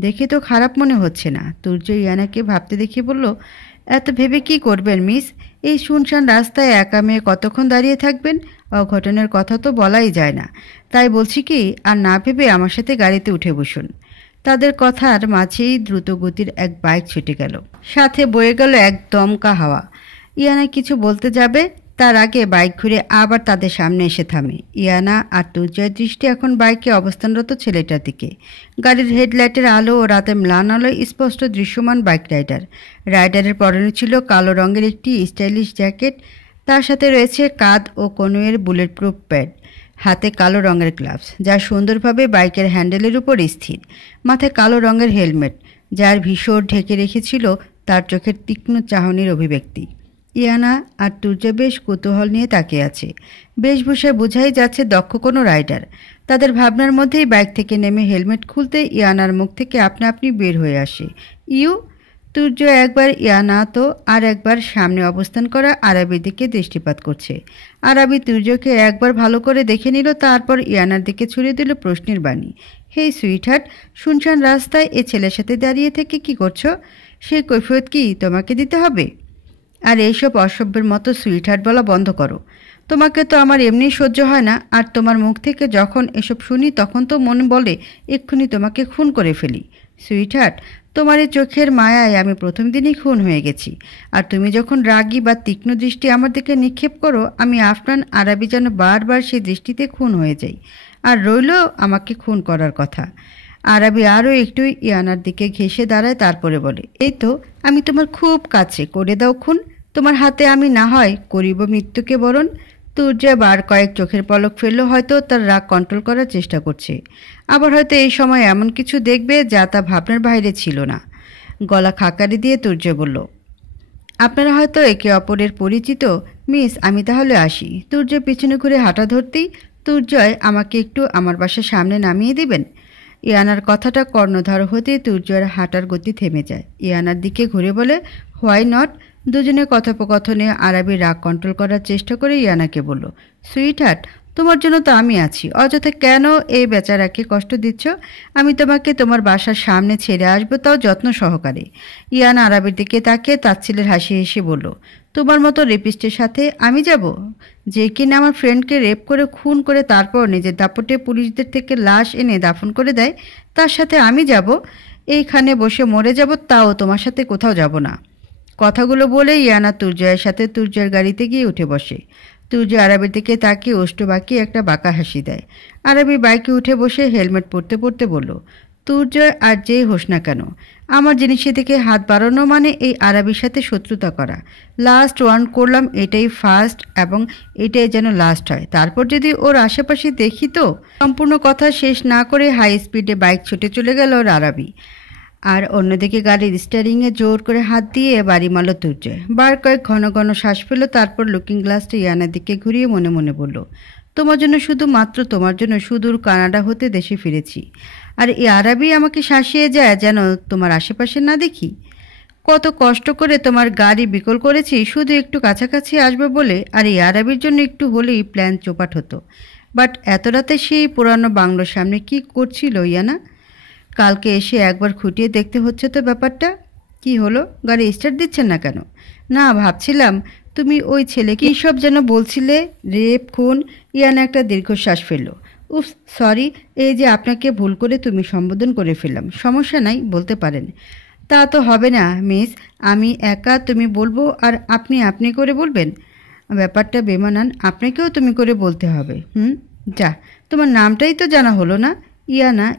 দেখে তো খারাপ মনে হচ্ছে না। তুর্জয় ইয়ানাকে ভাবতে দেখে বলল, এত ভেবে কি করবেন মিস? এই শুনশান রাস্তায় একা মেয়ে কতক্ষণ দাঁড়িয়ে থাকবেন? অঘটনের কথা তো বলাই যায় না। তাই বলছি কি, আর না ভেবে আমার সাথে গাড়িতে উঠে বসুন। তাদের কথার মাঝেই দ্রুতগতির এক বাইক ছুটে গেল। সাথে বয়ে গেল এক দমকা হাওয়া। ইয়ানা কিছু বলতে যাবে, তার আগে বাইক ঘুরে আবার তাদের সামনে এসে থামে। ইয়ানা আর তুর্জয়ের দৃষ্টি এখন বাইকে অবস্থানরত ছেলেটার দিকে। গাড়ির হেডলাইটের আলো ও রাতে ম্লান আলোয় স্পষ্ট দৃশ্যমান বাইক রাইডার। রাইডারের পরনে ছিল কালো রঙের একটি স্টাইলিশ জ্যাকেট। তার সাথে রয়েছে কাঁধ ও কনুইয়ের বুলেট প্রুফ প্যাড। হাতে কালো রঙের গ্লাভস, যা সুন্দরভাবে বাইকের হ্যান্ডেলের উপর স্থির। মাথায় কালো রঙের হেলমেট, যার ভিসর ঢেকে রেখেছিল তার চোখের তীক্ষ্ণ চাহনির অভিব্যক্তি। ইয়ানা আর তুর্জয় বেশ কৌতূহল নিয়ে তাকিয়ে আছে। বেশভূষায় বোঝাই যাচ্ছে দক্ষ কোনো রাইডার। তাদের ভাবনার মধ্যেই বাইক থেকে নেমে হেলমেট খুলতে ইয়ানার মুখ থেকে আপনা আপনি বের হয়ে আসে, ইউ। তুর্জয় একবার ইয়ানা তো আর একবার সামনে অবস্থান করা আরাবির দিকে দৃষ্টিপাত করছে। আরাবি তুর্জয়কে একবার ভালো করে দেখে নিল, তারপর ইয়ানার দিকে ছুড়ে দিল প্রশ্নের বাণী, হেই সুইটহার্ট, শুনশান রাস্তায় এ ছেলের সাথে দাঁড়িয়ে থেকে কি করছো? সে কৈফিয়ত কি তোমাকে দিতে হবে? আর এইসব অসভ্যের মতো সুইটহার্ট বলা বন্ধ করো। তোমাকে তো আমার এমনি সহ্য হয় না। আর তোমার মুখ থেকে যখন এসব শুনি তখন তো মনে বলে এক্ষুনি তোমাকে খুন করে ফেলি। সুইটহার্ট, তোমার এই চোখের মায়ায় আমি প্রথম দিনই খুন হয়ে গেছি। আর তুমি যখন রাগী বা তীক্ষ্ণ দৃষ্টি আমার দিকে নিক্ষেপ করো, আমি আফরান আরাবি যেন বারবার সেই দৃষ্টিতে খুন হয়ে যাই। আর রইল আমাকে খুন করার কথা। আরাবি আরও একটু ইয়ানার দিকে ঘেঁষে দাঁড়ায়, তারপরে বলে, এই তো আমি তোমার খুব কাছে, করে দাও খুন। তোমার হাতে আমি না হয় করিব মৃত্যুকে বরণ। তুর্জয় বার কয়েক চোখের পলক ফেলল, হয়তো তার রাগ কন্ট্রোল করার চেষ্টা করছে। আবার হয়তো এই সময় এমন কিছু দেখবে যা তা ভাবনার বাইরে ছিল না। গলা খাকারি দিয়ে তুর্জয় বলল, আপনারা হয়তো একে অপরের পরিচিত। মিস, আমি তাহলে আসি। তুর্জয় পিছনে ঘুরে হাঁটা ধরতেই, তুর্জয়, আমাকে একটু আমার বাসার সামনে নামিয়ে দিবেন? ইয়ানার কথাটা কর্ণধার হতেই তুর্জয়ের হাঁটার গতি থেমে যায়। ইয়ানার দিকে ঘুরে বলে, হোয়াই নট? দুজনে কথোপকথনে আরাবি রাগ কন্ট্রোল করার চেষ্টা করে ইয়ানাকে বলল, সুইটহার্ট, তোমার জন্য তো আমি আছি। অযথা কেন এই বেচারাকে কষ্ট দিচ্ছ? আমি তোমাকে তোমার বাসার সামনে ছেড়ে আসবো, তাও যত্ন সহকারে। ইয়ানা আরাবির দিকে তাকিয়ে তাচ্ছিলের হাসি হেসে বলল, তোমার মতো রেপিস্টের সাথে আমি যাব? যে কিনা আমার ফ্রেন্ডকে রেপ করে খুন করে তারপর নিজের দাপটে পুলিশদের থেকে লাশ এনে দাফন করে দেয়, তার সাথে আমি যাব? এইখানে বসে মরে যাব, তাও তোমার সাথে কোথাও যাব না। কথাগুলো বলে ইয়ানা তুর্জয়ের সাথে তুর্জয়ের গাড়িতে গিয়ে উঠে বসে। তুর্জয় আরাবির দিকে তাকিয়ে ওষ্ঠ বাঁকিয়ে একটা বাঁকা হাসি দেয়। আরাবি বাইকে উঠে বসে হেলমেট পরতে পরতে বলল, তুর্জয় আর যেই হোস না কেন, আমার জিনিসের দিকে হাত বাড়ানো মানে এই আরাবির সাথে শত্রুতা করা। লাস্ট ওয়ার্ন করলাম, এটাই ফার্স্ট এবং এটাই যেন লাস্ট হয়। তারপর যদি ওর আশেপাশে দেখি তো। সম্পূর্ণ কথা শেষ না করে হাই স্পিডে বাইক ছুটে চলে গেল ওর আরাবি। আর অন্যদিকে গাড়ির স্টিয়ারিংয়ে জোর করে হাত দিয়ে বাড়ি মারল তুর্জয়। বার কয়েক ঘন ঘন শ্বাস ফেল, তারপর লুকিং গ্লাসটা ইয়ানার দিকে ঘুরিয়ে মনে মনে বলল, তোমার জন্য, শুধুমাত্র তোমার জন্য সুদূর কানাডা হতে দেশে ফিরেছি। আর এই আরাবি আমাকে শাসিয়ে যায় যেন তোমার আশেপাশে না দেখি। কত কষ্ট করে তোমার গাড়ি বিকল করেছি শুধু একটু কাছাকাছি আসবে বলে। আর এই আরাবির জন্য একটু হলেই প্ল্যান চোপাট হতো। বাট এত রাতে সেই পুরানো বাংলোর সামনে কি করছিল ইয়ানা? কালকে এসে একবার খুঁটিয়ে দেখতে হচ্ছে তো ব্যাপারটা। কি হলো, গাড়ি স্টার্ট দিচ্ছেন না কেন? না, ভাবছিলাম তুমি ওই ছেলেকে কী সব যেন বলছিলে, রেপ, খুন? ইয়ানা একটা দীর্ঘশ্বাস ফেলল। উফ, সরি, এই যে আপনাকে ভুল করে তুমি সম্বোধন করে ফেললাম। সমস্যা নাই, বলতে পারেন। তা তো হবে না মিস, আমি একা তুমি বলবো আর আপনি আপনি করে বলবেন? ব্যাপারটা বেমানান, আপনাকেও তুমি করে বলতে হবে। যা, তোমার নামটাই তো জানা হলো না।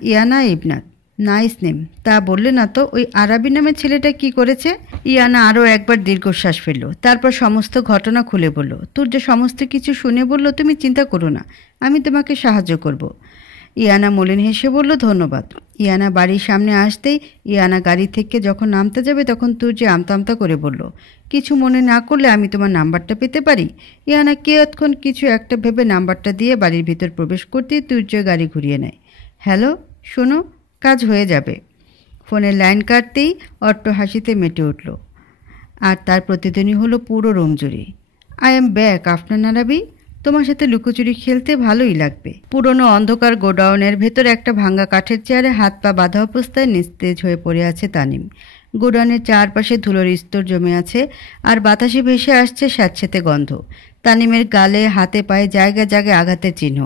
ইয়ানা ইবনাত। Nice name. তা বললে না তো ওই আরাবি নামের ছেলেটা কি করেছে? ইয়ানা আরও একবার দীর্ঘশ্বাস ফেলল, তারপর সমস্ত ঘটনা খুলে বলল। তোর যে সমস্ত কিছু শুনে বলল, তুমি চিন্তা করো না, আমি তোমাকে সাহায্য করব। ইয়ানা মলিন হেসে বলল, ধন্যবাদ। ইয়ানা বাড়ির সামনে আসতেই ইয়ানা গাড়ি থেকে যখন নামতে যাবে তখন তুর্য আমতা আমতা করে বলল, কিছু মনে না করলে আমি তোমার নাম্বারটা পেতে পারি? ইয়ানা কিয়ৎক্ষণ কিছু একটা ভেবে নাম্বারটা দিয়ে বাড়ির ভিতর প্রবেশ করতেই তুর্য গাড়ি ঘুরিয়ে নেয়। হ্যালো, শোনো, কাজ হয়ে যাবে। ফোনের লাইন কাটতেই অট্ট হাসিতে মেতে উঠল, আর তার প্রতিধ্বনি হলো পুরো রুম জুড়ে। I am back after Arabi. তোমার সাথে লুকোচুরি খেলতে ভালোই লাগবে। পুরনো অন্ধকার গোডাউনের ভেতর একটা ভাঙা কাঠের চেয়ারে হাত পা বাঁধা অবস্থায় নিস্তেজ হয়ে পড়ে আছে তানিম। গোডাউনের চারপাশে ধুলোর স্তর জমে আছে, আর বাতাসে ভেসে আসছে স্যাঁতসেঁতে গন্ধ। তানিমের গালে, হাতে পায়ে জায়গায় জায়গায় আঘাতের চিহ্ন,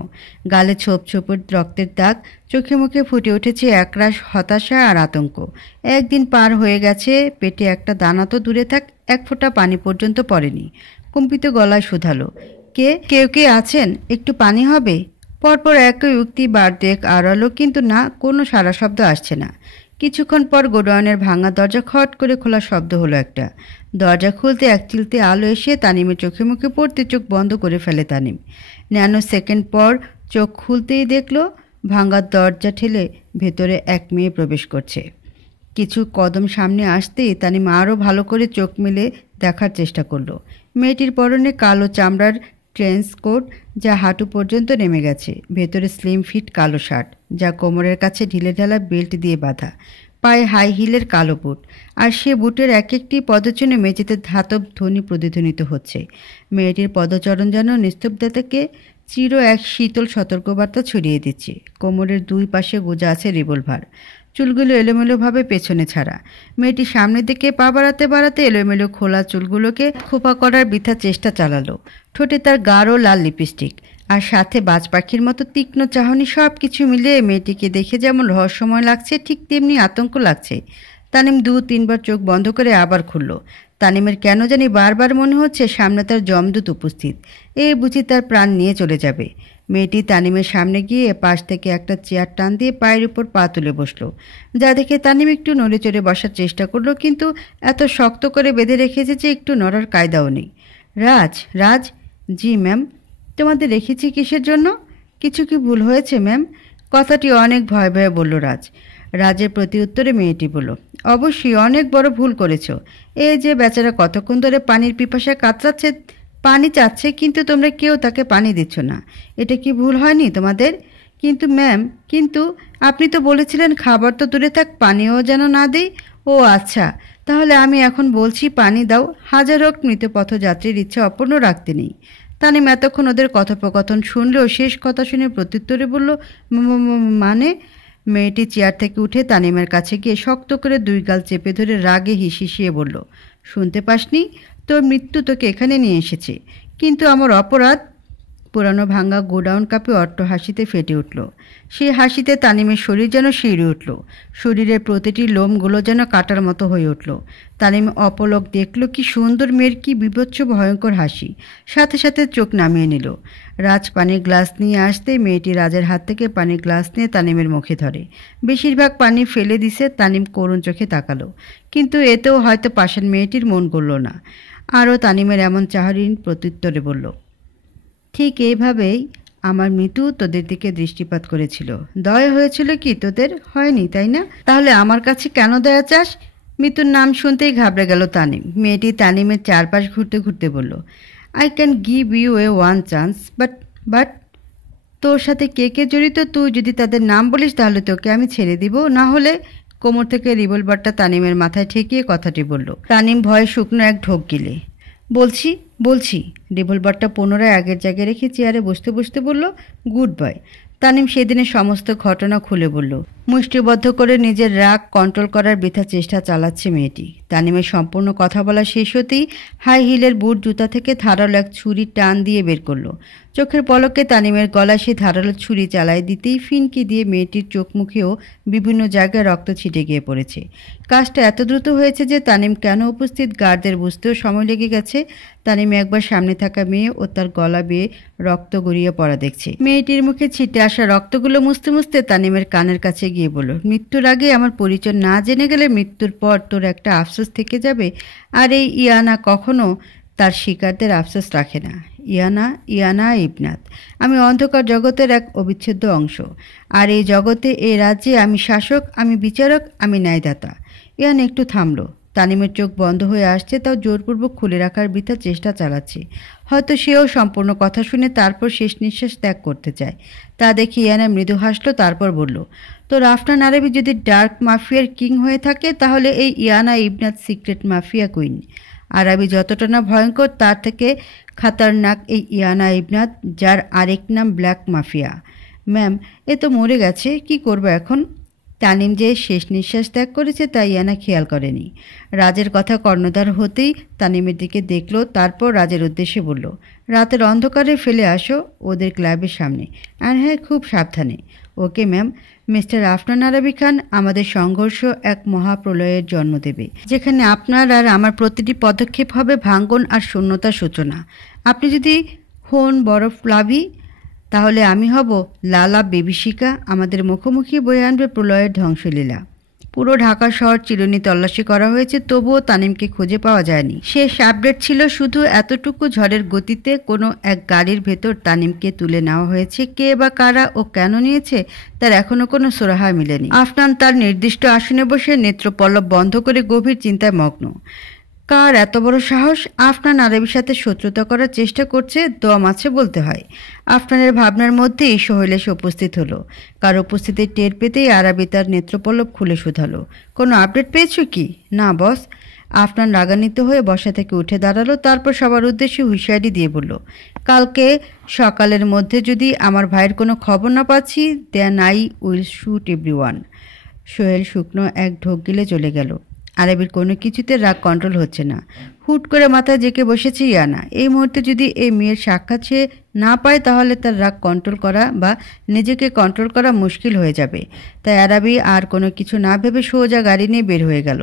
গালে ছোপ ছোপের রক্তের দাগ, চোখে মুখে ফুটে উঠেছে একরাশ হতাশা আর আতঙ্ক। একদিন পার হয়ে গেছে, পেটে একটা দানা তো দূরে থাক, এক ফোঁটা পানি পর্যন্ত পড়েনি। কম্পিত গলায় শুধালো, কেউ কে আছেন? একটু পানি হবে? পরপর একই উক্তি বার দেখ আড়ালো, কিন্তু না, কোনো সারা শব্দ আসছে না। কিছুক্ষণ পর গোডাউনের ভাঙা দরজা খট করে খোলার শব্দ হলো একটা। দরজা খুলতে এক চিলতে আলো এসে তানিমের চোখে মুখে পড়তে চোখ বন্ধ করে ফেলে তানিম। ন্যানো সেকেন্ড পর চোখ খুলতেই দেখলো ভাঙা দরজা ঠেলে ভেতরে এক মেয়ে প্রবেশ করছে। কিছু কদম সামনে আসতেই তানিম আরও ভালো করে চোখ মেলে দেখার চেষ্টা করলো। মেয়েটির পরনে কালো চামড়ার ট্রেন্স কোট, যা হাঁটু পর্যন্ত নেমে গেছে। ভেতরে স্লিম ফিট কালো শার্ট, যা কোমরের কাছে ঢিলে ঢালা বেল্ট দিয়ে বাঁধা। পায়ে হাই হিলের কালো বুট, আর সে বুটের এক একটি পদচিহ্নে মেঝেতে ধাতব ধ্বনি প্রতিধ্বনিত হচ্ছে। মেয়েটির পদচরণ যেন নিস্তব্ধতাকে চির এক শীতল সতর্কবার্তা ছড়িয়ে দিচ্ছে। কোমরের দুই পাশে গোজা আছে রিভলভার, চুলগুলো এলোমেলোভাবে পেছনে ছাড়া। মেয়েটি সামনের দিকে পা বাড়াতে বাড়াতে এলোমেলো খোলা চুলগুলোকে খোপা করার বৃথা চেষ্টা চালালো। ঠোঁটে তার গাঢ় লাল লিপস্টিক, আর সাথে বাজ পাখির মতো তীক্ষ্ণ চাহনি, সব কিছু মিলিয়ে মেয়েটিকে দেখে যেমন রহস্যময় লাগছে, ঠিক তেমনি আতঙ্ক লাগছে। তানিম 2-3 বার চোখ বন্ধ করে আবার খুলল। তানিমের কেন জানি বারবার মনে হচ্ছে সামনে তার যমদূত উপস্থিত, বুঝি তার প্রাণ নিয়ে চলে যাবে। মেয়েটি তানিমের সামনে গিয়ে পাশ থেকে একটা চেয়ার টান দিয়ে পায়ের উপর পা তুলে বসলো, যা দেখে তানিম একটু নড়ে চড়ে বসার চেষ্টা করলো, কিন্তু এত শক্ত করে বেঁধে রেখেছে যে একটু নড়ার কায়দাও নেই। রাজ। জি ম্যাম। তোমাদের রেখেছি কিসের জন্য? কিছু কি ভুল হয়েছে ম্যাম? কথাটি অনেক ভয়ে ভয়ে বলল রাজ। রাজের প্রতি উত্তরে মেয়েটি বলল, অবশ্যই অনেক বড় ভুল করেছ। এই যে বেচারা কতক্ষণ ধরে পানির পিপাসায় কাতরাচ্ছে, পানি চাচ্ছে, কিন্তু তোমরা কেউ তাকে পানি দিচ্ছ না। এটা কি ভুল হয়নি তোমাদের? কিন্তু ম্যাম, কিন্তু আপনি তো বলেছিলেন খাবার তো দূরে থাক, পানিও যেন না দেই। ও আচ্ছা, তাহলে আমি এখন বলছি পানি দাও। হাজার হোক মৃত পথযাত্রীর ইচ্ছা অপূর্ণ রাখতে নেই। তানিম এতক্ষণ ওদের কথোপকথন শুনলেও শেষ কথা শুনে প্রত্যুত্তরে বলল, মানে? মেয়েটি চেয়ার থেকে উঠে তানিমের কাছে গিয়ে শক্ত করে 2 গাল চেপে ধরে রাগে হিসিয়ে বলল, শুনতে পাসনি? তোর মৃত্যু তোকে এখানে নিয়ে এসেছে, কিন্তু আমার অপরাধ? পুরানো ভাঙ্গা গোডাউন কাপে অট্ট হাসিতে ফেটে উঠল। সেই হাসিতে তানিমের শরীর যেন শিউরে উঠল, শরীরের প্রতিটি লোমগুলো যেন কাটার মতো হয়ে উঠল। তানিম অপলক দেখল কি সুন্দর মেয়ের, কি বিভৎস ভয়ঙ্কর হাসি। সাথে সাথে চোখ নামিয়ে নিল। রাজ পানির গ্লাস নিয়ে আসতে মেয়েটি রাজের হাত থেকে পানির গ্লাস নিয়ে তানিমের মুখে ধরে। বেশিরভাগ পানি ফেলে দিছে। তানিম করুণ চোখে তাকালো, কিন্তু এতেও হয়তো পাশের মেয়েটির মন গড়ল না। আরও তানিমের এমন চাহরিন প্রত্যুত্তরে বলল, ঠিক এইভাবেই আমার মৃত্যু তোদের দিকে দৃষ্টিপাত করেছিল। দয়া হয়েছিল কি তোদের? হয়নি, তাই না? তাহলে আমার কাছে কেন দয়া চাস? মৃত্যুর নাম শুনতেই ঘাবড়ে গেল তানিম। মেয়েটি তানিমের চারপাশ ঘুরতে ঘুরতে বলল, I can give you one chance, but তোর সাথে কে কে জড়িত, তুই যদি তাদের নাম বলিস তাহলে তোকে আমি ছেড়ে দিব, না হলে। কোমর থেকে রিভলভারটা তানিমের মাথায় ঠেকিয়ে কথাটি বলল। তানিম ভয়ে শুকনো এক ঢোক গিলে বলছি। রিভলভারটা পুনরায় আগের জায়গায় রেখে চেয়ারে বসতে বসতে বলল, গুড বয়। তানিম সেদিনের সমস্ত ঘটনা খুলে বলল। মুষ্টিবদ্ধ করে নিজের রাগ কন্ট্রোল করার বৃথা চেষ্টা চালাচ্ছে মেয়েটি। তানিমের সম্পূর্ণ কথা বলা শেষ হতেই হাই হিলের বুট জুতা থেকে ধারালো এক ছুরি টান দিয়ে বের করলো। চোখের পলকে তানিমের গলায় সে ধারালো ছুরি চালায় দিতেই ফিনকি দিয়ে মেয়েটির চোখ মুখেও বিভিন্ন জায়গায় রক্ত ছিটে গিয়ে পড়েছে। কাজটা এত দ্রুত হয়েছে যে তানিম কেন উপস্থিত গার্ডদের বুঝতেও সময় লেগে গেছে। তানিম একবার সামনে থাকা মেয়ে ও তার গলা বেয়ে রক্ত গড়িয়ে পড়া দেখছে। মেয়েটির মুখে ছিটে আসা রক্তগুলো মুছতে মুছতে তানিমের কানের কাছে গিয়ে বলল, মৃত্যুর আগে আমার পরিচয় না জেনে গেলে মৃত্যুর পর তোর একটা আফসোস থেকে যাবে। আর এই ইয়ানা কখনো তার শিকারদের আফসোস রাখে না। ইয়ানা ইবনাত। আমি অন্ধকার জগতের এক অবিচ্ছেদ্য অংশ। আর এই জগতে, এই রাজ্যে আমি শাসক, আমি বিচারক, আমি ন্যায়দাতা। ইয়ানা একটু থামলো। তানিমের চোখ বন্ধ হয়ে আসছে, তাও জোরপূর্বক খুলে রাখার বৃথা চেষ্টা চালাচ্ছে। হয়তো সেও সম্পূর্ণ কথা শুনে তারপর শেষ নিঃশ্বাস ত্যাগ করতে চায়। তা দেখে ইয়ানা মৃদু হাসলো, তারপর বলল, তো আফনান আরবি যদি ডার্ক মাফিয়ার কিং হয়ে থাকে তাহলে এই Iyana Ibnat secret mafia queen. আরবি যতটা না ভয়ঙ্কর তার থেকে খাতারনাক এই ইয়ানা ইবনাত, যার আরেক নাম ব্ল্যাক মাফিয়া। ম্যাম, এ তো মরে গেছে, কি করবো এখন? তানিম যে শেষ নিঃশ্বাস ত্যাগ করেছে তা ইয়ানা খেয়াল করেনি। রাজের কথা কর্ণধার হতেই তানিমের দিকে দেখল, তারপর রাজের উদ্দেশ্যে বলল, রাতের অন্ধকারে ফেলে আসো ওদের ক্লাবের সামনে। আর হ্যাঁ, খুব সাবধানে। Okay ma'am. মিস্টার আফনান আরবি খান, আমাদের সংঘর্ষ এক মহাপ্রলয়ের জন্ম দেবে, যেখানে আপনার আর আমার প্রতিটি পদক্ষেপ হবে ভাঙ্গন আর শূন্যতার সূচনা। আপনি যদি হন বরফ প্লাবী, তাহলে আমি হব লালা বিভীষিকা। আমাদের মুখোমুখি বয়ে আনবে প্রলয়ের ধ্বংসলীলা। পুরো ঢাকা শহর চিরুনি তল্লাশি করা হয়েছে, তবুও তানিমকে খুঁজে পাওয়া যায়নি। শেষ আপডেট ছিল শুধু এতটুকু, ঝড়ের গতিতে কোনো এক গাড়ির ভেতর তানিমকে তুলে নেওয়া হয়েছে। কে বা কারা ও কেন নিয়েছে তার এখনো কোনো সুরাহা মিলেনি। আফনান তার নির্দিষ্ট আসনে বসে নেত্রপল্লব বন্ধ করে গভীর চিন্তায় মগ্ন। কার এত বড় সাহস আফনান আরবির সাথে শত্রুতা করার চেষ্টা করছে? দম আছে বলতে হয়। আফনানের ভাবনার মধ্যেই সোহেল এসে উপস্থিত হলো। কার উপস্থিতি টের পেতেই আরবি তার নেত্রপল্লব খুলে শুধালো, কোনো আপডেট পেয়েছো কি? না বস। আফনান রাগান্বিত হয়ে বসা থেকে উঠে দাঁড়ালো, তারপর সবার উদ্দেশ্যে হুঁশিয়ারি দিয়ে বলল, কালকে সকালের মধ্যে যদি আমার ভাইয়ের কোনো খবর না পাচ্ছি, then I will shoot everyone. Sohel শুকনো এক ঢোক গিলে চলে গেল। আরবির কোনো কিছুতে রাগ কন্ট্রোল হচ্ছে না। হুট করে মাথায় জেঁকে বসেছে ইয়ানা। এই মুহূর্তে যদি এই মেয়ের সাক্ষাৎ সে না পায় তাহলে তার রাগ কন্ট্রোল করা বা নিজেকে কন্ট্রোল করা মুশকিল হয়ে যাবে। তাই আরবি আর কোনো কিছু না ভেবে সোজা গাড়ি নিয়ে বের হয়ে গেল।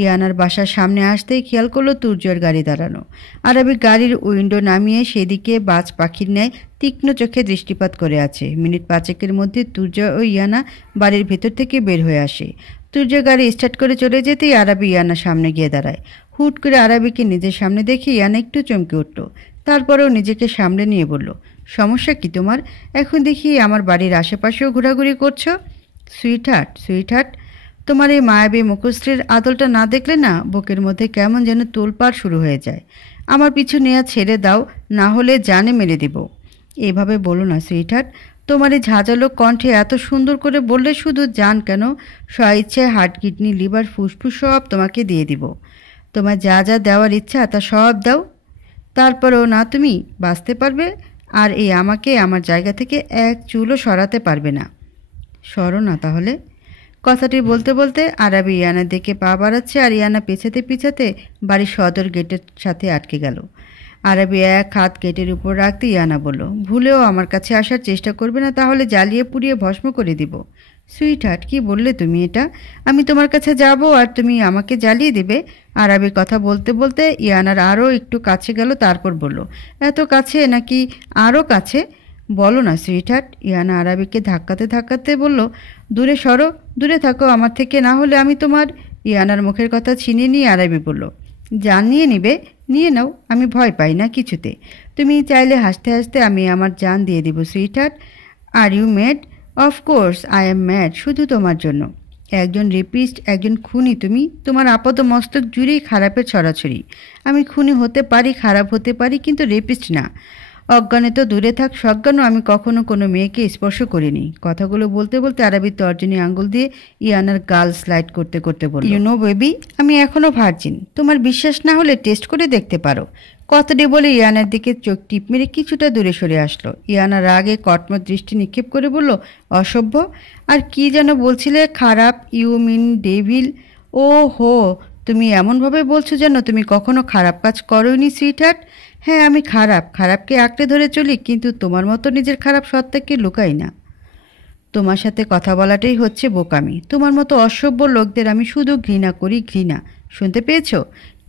ইয়ানার বাসার সামনে আসতেই খেয়াল করলো তুর্যের গাড়ি দাঁড়ানো। আরবি গাড়ির উইন্ডো নামিয়ে সেদিকে বাজ পাখির ন্যায় তীক্ষ্ণ চোখে দৃষ্টিপাত করে আছে। মিনিট পাঁচেকের মধ্যে তুর্য ও ইয়ানা বাড়ির ভেতর থেকে বের হয়ে আসে। তুর্য গাড়ি স্টার্ট করে চলে যেতেই আরবি ইয়ানার সামনে গিয়ে দাঁড়ায়। হুট করে আরবিকে নিজের সামনে দেখে ইয়ানা একটু চমকে উঠল। তারপরেও নিজেকে সামলে নিয়ে বলল, সমস্যা কি তোমার? এখন দেখি আমার বাড়ির আশেপাশেও ঘোরাঘুরি করছো। সুইটহার্ট, তোমার এই মায়াবী মুখশ্রীর আদলটা না দেখলে না বুকের মধ্যে কেমন যেন তোলপাড় শুরু হয়ে যায়। আমার পিছু নেওয়া ছেড়ে দাও, না হলে জানে মেরে দেব। এভাবে বলো না সুইটহার্ট। তোমার এই ঝাঁঝালো কণ্ঠে এত সুন্দর করে বললে শুধু জান কেন, স্বইচ্ছায় হার্ট, কিডনি, লিভার, ফুসফুস সব তোমাকে দিয়ে দিব। তোমার যা যা দেওয়ার ইচ্ছা তা সব দাও। তারপরেও না তুমি বাঁচতে পারবে, আর এই আমাকে আমার জায়গা থেকে এক চুলও সরাতে পারবে না। সরো না তাহলে। কথাটি বলতে বলতে আরবি ইয়ানার দিকে পা বাড়াচ্ছে, আর ইয়ানা পেছাতে পিছাতে বাড়ির সদর গেটের সাথে আটকে গেল। আরবি এক হাত গেটের উপর রাখতে ইয়ানা বলল, ভুলেও আমার কাছে আসার চেষ্টা করবে না, তাহলে জ্বালিয়ে পুড়িয়ে ভস্ম করে দিব। সুইটহার্ট, কি বললে তুমি এটা? আমি তোমার কাছে যাব আর তুমি আমাকে জ্বালিয়ে দেবে? আরবি কথা বলতে বলতে ইয়ানার আরও একটু কাছে গেল, তারপর বলল, এত কাছে নাকি আরও কাছে? বলো না সুইটহার্ট। ইয়ানা আরবিকে ধাক্কাতে ধাক্কাতে বলল, দূরে সরো, দূরে থাকো আমার থেকে, না হলে আমি তোমার। ইয়ানার মুখের কথা ছিনিয়ে নিয়ে আরবি বলল, জান নিয়ে নিবে? নিয়ে নাও, আমি ভয় পাই না কিছুতে। তুমি চাইলে হাসতে হাসতে আমি আমার জান দিয়ে দিব sweetheart. Are you mad? Of course I am mad, শুধু তোমার জন্য। একজন রেপিস্ট, একজন খুনি তুমি। তোমার আপাত মস্তক জুড়েই খারাপের ছড়াছড়ি। আমি খুনি হতে পারি, খারাপ হতে পারি, কিন্তু রেপিস্ট না। অজ্ঞানে তো দূরে থাক, সজ্ঞানও আমি কখনো কোনো মেয়েকে স্পর্শ করিনি। কথাগুলো বলতে বলতে আরবি তর্জনী আঙ্গুল দিয়ে ইয়ানার গাল স্লাইড করতে করতে বলল, ইউ নো বেবি, আমি এখনও ভার্জিন। তোমার বিশ্বাস না হলে টেস্ট করে দেখতে পারো। কথাটি বলে ইয়ানার দিকে চোখ টিপ মেরে কিছুটা দূরে সরে আসলো। ইয়ানা রাগে কটমট দৃষ্টি নিক্ষেপ করে বলল, অসভ্য। আর কি যেন বলছিলে? খারাপ? You mean devil? ও হো, তুমি এমনভাবে বলছো যেন তুমি কখনো খারাপ কাজ করোনি সুইটহার্ট। হ্যাঁ, আমি খারাপকে আঁকড়ে ধরে চলি, কিন্তু তোমার মতো নিজের খারাপ সত্ত্বাকে লুকাই না। তোমার সাথে কথা বলাটাই হচ্ছে বোকামি। তোমার মতো অসভ্য লোকদের আমি শুধু ঘৃণা করি, ঘৃণা। শুনতে পেয়েছো?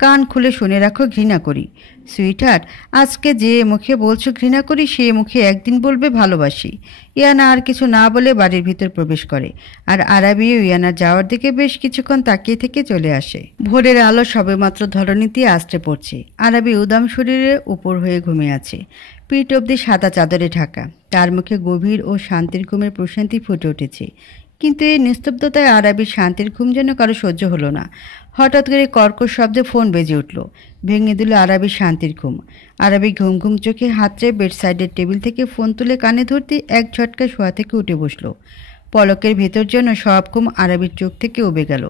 কান খুলে শুনে রাখো, ঘৃণা করি। সুইটহার্ট, আজকে যে মুখে বলছো ঘৃণা করি, সে মুখে একদিন বলবে ভালোবাসি। ইয়ানা আর কিছু না বলে বাড়ির ভিতর প্রবেশ করে, আর আরাবিও ইয়ানার যাওয়ার দিকে বেশ কিছুক্ষণ তাকিয়ে থেকে চলে আসে। ভোরের আলো সবেমাত্র ধরণীতে আছড়ে পড়ছে। আরাবি উদাম শরীরে উপর হয়ে ঘুমিয়ে আছে, পিঠ অবধি সাদা চাদরে ঢাকা। তার মুখে গভীর ও শান্তির ঘুমের প্রশান্তি ফুটে উঠেছে। কিন্তু এই নিস্তব্ধতায় আরাবির শান্তির ঘুম যেন কারো সহ্য হলো না। হঠাৎ করে কর্কশ শব্দে ফোন বেজে উঠল, ভেঙে দিল আরাবির শান্তির ঘুম। আরাবি ঘুম ঘুম চোখে হাতড়ে বেড সাইডের টেবিল থেকে ফোন তুলে কানে ধরতে এক ঝটকায় শোয়া থেকে উঠে বসলো। পলকের ভেতর যেন সব ঘুম আরাবির চোখ থেকে উবে গেল।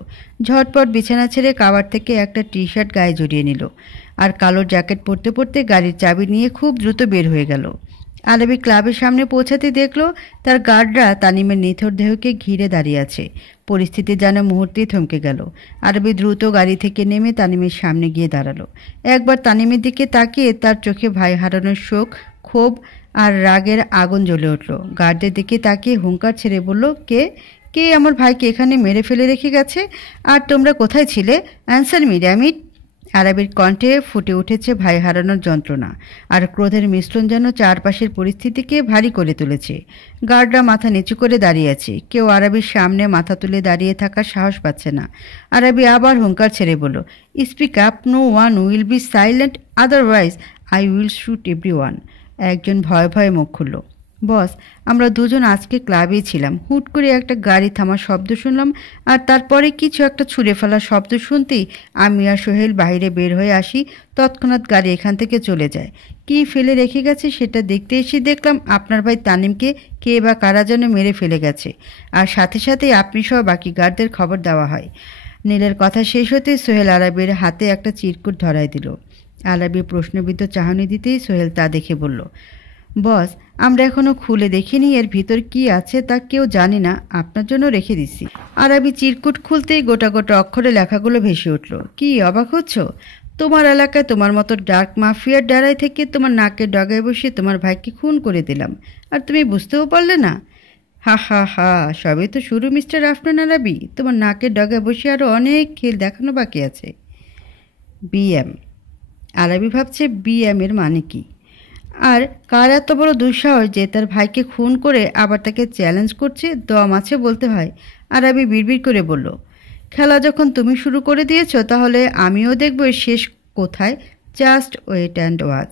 ঝটপট বিছানা ছেড়ে কাভার থেকে একটা টি শার্ট গায়ে জড়িয়ে নিল, আর কালো জ্যাকেট পরতে পরতে গাড়ির চাবি নিয়ে খুব দ্রুত বের হয়ে গেল। আরবি ক্লাবের সামনে পৌঁছাতে দেখল তার গার্ডরা তানিমের নিথর দেহকে ঘিরে দাঁড়িয়ে আছে। পরিস্থিতি যেন মুহূর্তেই থমকে গেল। আরবি দ্রুত গাড়ি থেকে নেমে তানিমের সামনে গিয়ে দাঁড়ালো। একবার তানিমের দিকে তাকিয়ে তার চোখে ভাই হারানোর শোক, ক্ষোভ আর রাগের আগুন জ্বলে উঠল। গার্ডদের দিকে তাকিয়ে হুঙ্কার ছেড়ে বলল, কে কে আমার ভাইকে এখানে মেরে ফেলে রেখে গেছে? আর তোমরা কোথায় ছিলে? Answer me dammit. আরবির কণ্ঠে ফুটে উঠেছে ভাই হারানোর যন্ত্রণা, আর ক্রোধের মিশ্রণ যেন চারপাশের পরিস্থিতিকে ভারী করে তুলেছে। গার্ডরা মাথা নিচু করে দাঁড়িয়ে আছে, কেউ আরবির সামনে মাথা তুলে দাঁড়িয়ে থাকার সাহস পাচ্ছে না। আরবি আবার হুঙ্কার ছেড়ে বলল, speak up, no one will be silent, otherwise I will shoot everyone. একজন ভয়ে ভয়ে মুখ খুলল, বস, আমরা দুজন আজকে ক্লাবেই ছিলাম। হুট করে একটা গাড়ি থামার শব্দ শুনলাম, আর তারপরে কিছু একটা ছুঁড়ে ফেলার শব্দ শুনতেই আমি আর সোহেল বাইরে বের হয়ে আসি। তৎক্ষণাৎ গাড়ি এখান থেকে চলে যায়। কী ফেলে রেখে গেছে সেটা দেখতে এসে দেখলাম আপনার ভাই তানিমকে কে বা কারা যেন মেরে ফেলে গেছে, আর সাথে সাথেই আপনি সহ বাকি গার্ডদের খবর দেওয়া হয়। নীলের কথা শেষ হতে সোহেল আরবির হাতে একটা চিরকুট ধরাই দিল। আরবি প্রশ্নবিদ্ধ চাহনি দিতেই সোহেল তা দেখে বলল, বস, আমরা এখনো খুলে দেখিনি, এর ভিতর কি আছে তা কেউ জানি না, আপনার জন্য রেখে দিছি। আরবি চিরকুট খুলতেই গোটা গোটা অক্ষরে লেখাগুলো ভেসে উঠল। কি অবাক হচ্ছ? তোমার এলাকায় তোমার মতো ডার্ক মাফিয়ার ডেরায় থেকে তোমার নাকের ডগায় বসে তোমার ভাইকে খুন করে দিলাম, আর তুমি বুঝতেও পারলে না? হা হা হা, সবই তো শুরু মিস্টার আফনান আরবি। তোমার নাকের ডগায় বসে আরও অনেক খেল দেখানো বাকি আছে। বিএম। আরবি ভাবছে বিএম এর মানে কি, আর কার এত বড় দুঃসাহস যে তার ভাইকে খুন করে আবার তাকে চ্যালেঞ্জ করছে? দম আছে বলতে হয়। আরবি বিড়বিড় করে বলল, খেলা যখন তুমি শুরু করে দিয়েছ, তাহলে আমিও দেখব এর শেষ কোথায়। Just wait and watch.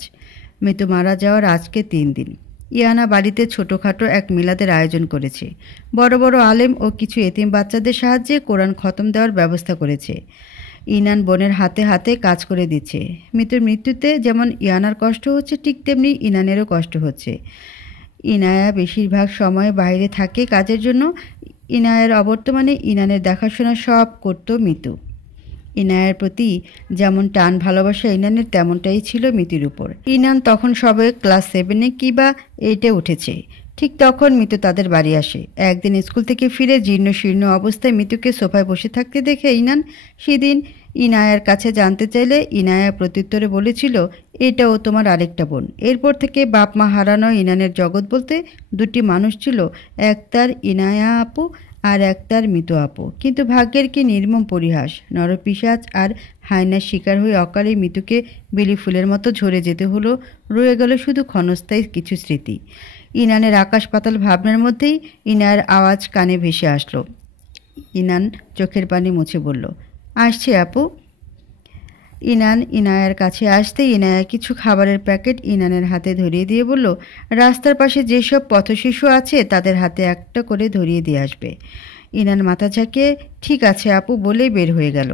মৃত্যু মারা যাওয়ার আজকে 3 দিন। ইয়ানা বাড়িতে ছোটোখাটো এক মিলাদের আয়োজন করেছে। বড় বড় আলেম ও কিছু এতিম বাচ্চাদের সাহায্যে কোরআন খতম দেওয়ার ব্যবস্থা করেছে। ইনান বোনের হাতে হাতে কাজ করে দিচ্ছে। মৃত্যুর মৃত্যুতে যেমন ইয়ানার কষ্ট হচ্ছে, ঠিক তেমনি ইনানেরও কষ্ট হচ্ছে। ইনায়া বেশিরভাগ সময় বাইরে থাকে কাজের জন্য। ইনায়ের অবর্তমানে ইনানের দেখাশোনা সব করত মিতু। ইনায়ের প্রতি যেমন টান ভালোবাসা ইনানের, তেমনটাই ছিল মিতুর উপর। ইনান তখন সবে ক্লাস 7-এ কি বা 8-এ উঠেছে। ঠিক তখন মিতু তাদের বাড়ি আসে। একদিন স্কুল থেকে ফিরে জীর্ণ শীর্ণ অবস্থায় মিতুকে সোফায় বসে থাকতে দেখে ইনান সেদিন ইনায়ার কাছে জানতে চাইলে ইনায়া প্রত্যুত্তরে বলেছিল, এটাও তোমার আরেকটা বোন। এরপর থেকে বাপ মা হারানো ইনানের জগৎ বলতে দুটি মানুষ ছিল, এক তার ইনায়া আপু আর এক তার মিতু আপু। কিন্তু ভাগ্যের কি নির্মম পরিহাস, নরপিশাচ আর হায়নার শিকার হয়ে অকালে মিতুকে বেলি ফুলের মতো ঝরে যেতে হলো। রয়ে গেল শুধু ক্ষণস্থায়ী কিছু স্মৃতি। ইনানের আকাশ পাতাল ভাবনার মধ্যেই ইনার আওয়াজ কানে ভেসে আসলো। ইনান চোখের পানি মুছে বলল, আসছে আপু। ইনান ইনায়ার কাছে আসতেই ইনায়া কিছু খাবারের প্যাকেট ইনানের হাতে ধরিয়ে দিয়ে বলল, রাস্তার পাশে যেসব পথশিশু আছে তাদের হাতে একটা করে ধরিয়ে দিয়ে আসবে। ইনান মাথা ঝাঁকিয়ে ঠিক আছে আপু বলেই বের হয়ে গেল।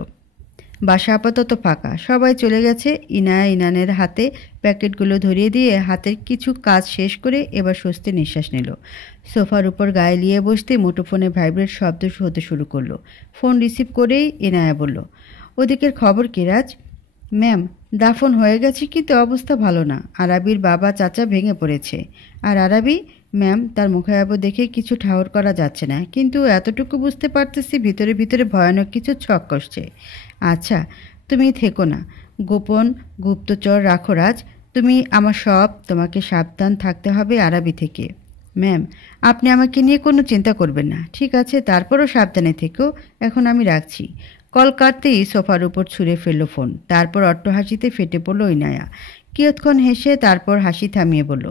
বাসা আপাতত ফাঁকা, সবাই চলে গেছে। ইনায়া ইনানের হাতে প্যাকেটগুলো ধরিয়ে দিয়ে হাতের কিছু কাজ শেষ করে এবার স্বস্তি নিঃশ্বাস নিল। সোফার উপর গায়ে লিয়ে বসতে মুঠোফোনে ভাইব্রেট শব্দ হতে শুরু করলো। ফোন রিসিভ করেই ইনায়া বলল, ওদিকের খবর কি রাজ? ম্যাম, দাফন হয়ে গেছে কিন্তু অবস্থা ভালো না। আরাবির বাবা চাচা ভেঙে পড়েছে। আর আরাবি, ম্যাম, তার মুখাবয়ব দেখে কিছু ঠাহর করা যাচ্ছে না, কিন্তু এতটুকু বুঝতে পারতেছি ভিতরে ভিতরে ভয়ানক কিছু ছক কষছে। আচ্ছা, তুমি থেকো না, গোপন গুপ্তচর রাখো রাজ। তুমি আমার সব, তোমাকে সাবধান থাকতে হবে আরাবি থেকে। ম্যাম, আপনি আমাকে নিয়ে কোনো চিন্তা করবেন না। ঠিক আছে, তারপরও সাবধানে থেকো। এখন আমি রাখছি। কল কাটতেই সোফার উপর ছুঁড়ে ফেলল ফোন। তারপর অট্টহাসিতে ফেটে পড়ল ইনায়া। কিয়ৎক্ষণ হেসে তারপর হাসি থামিয়ে বলল,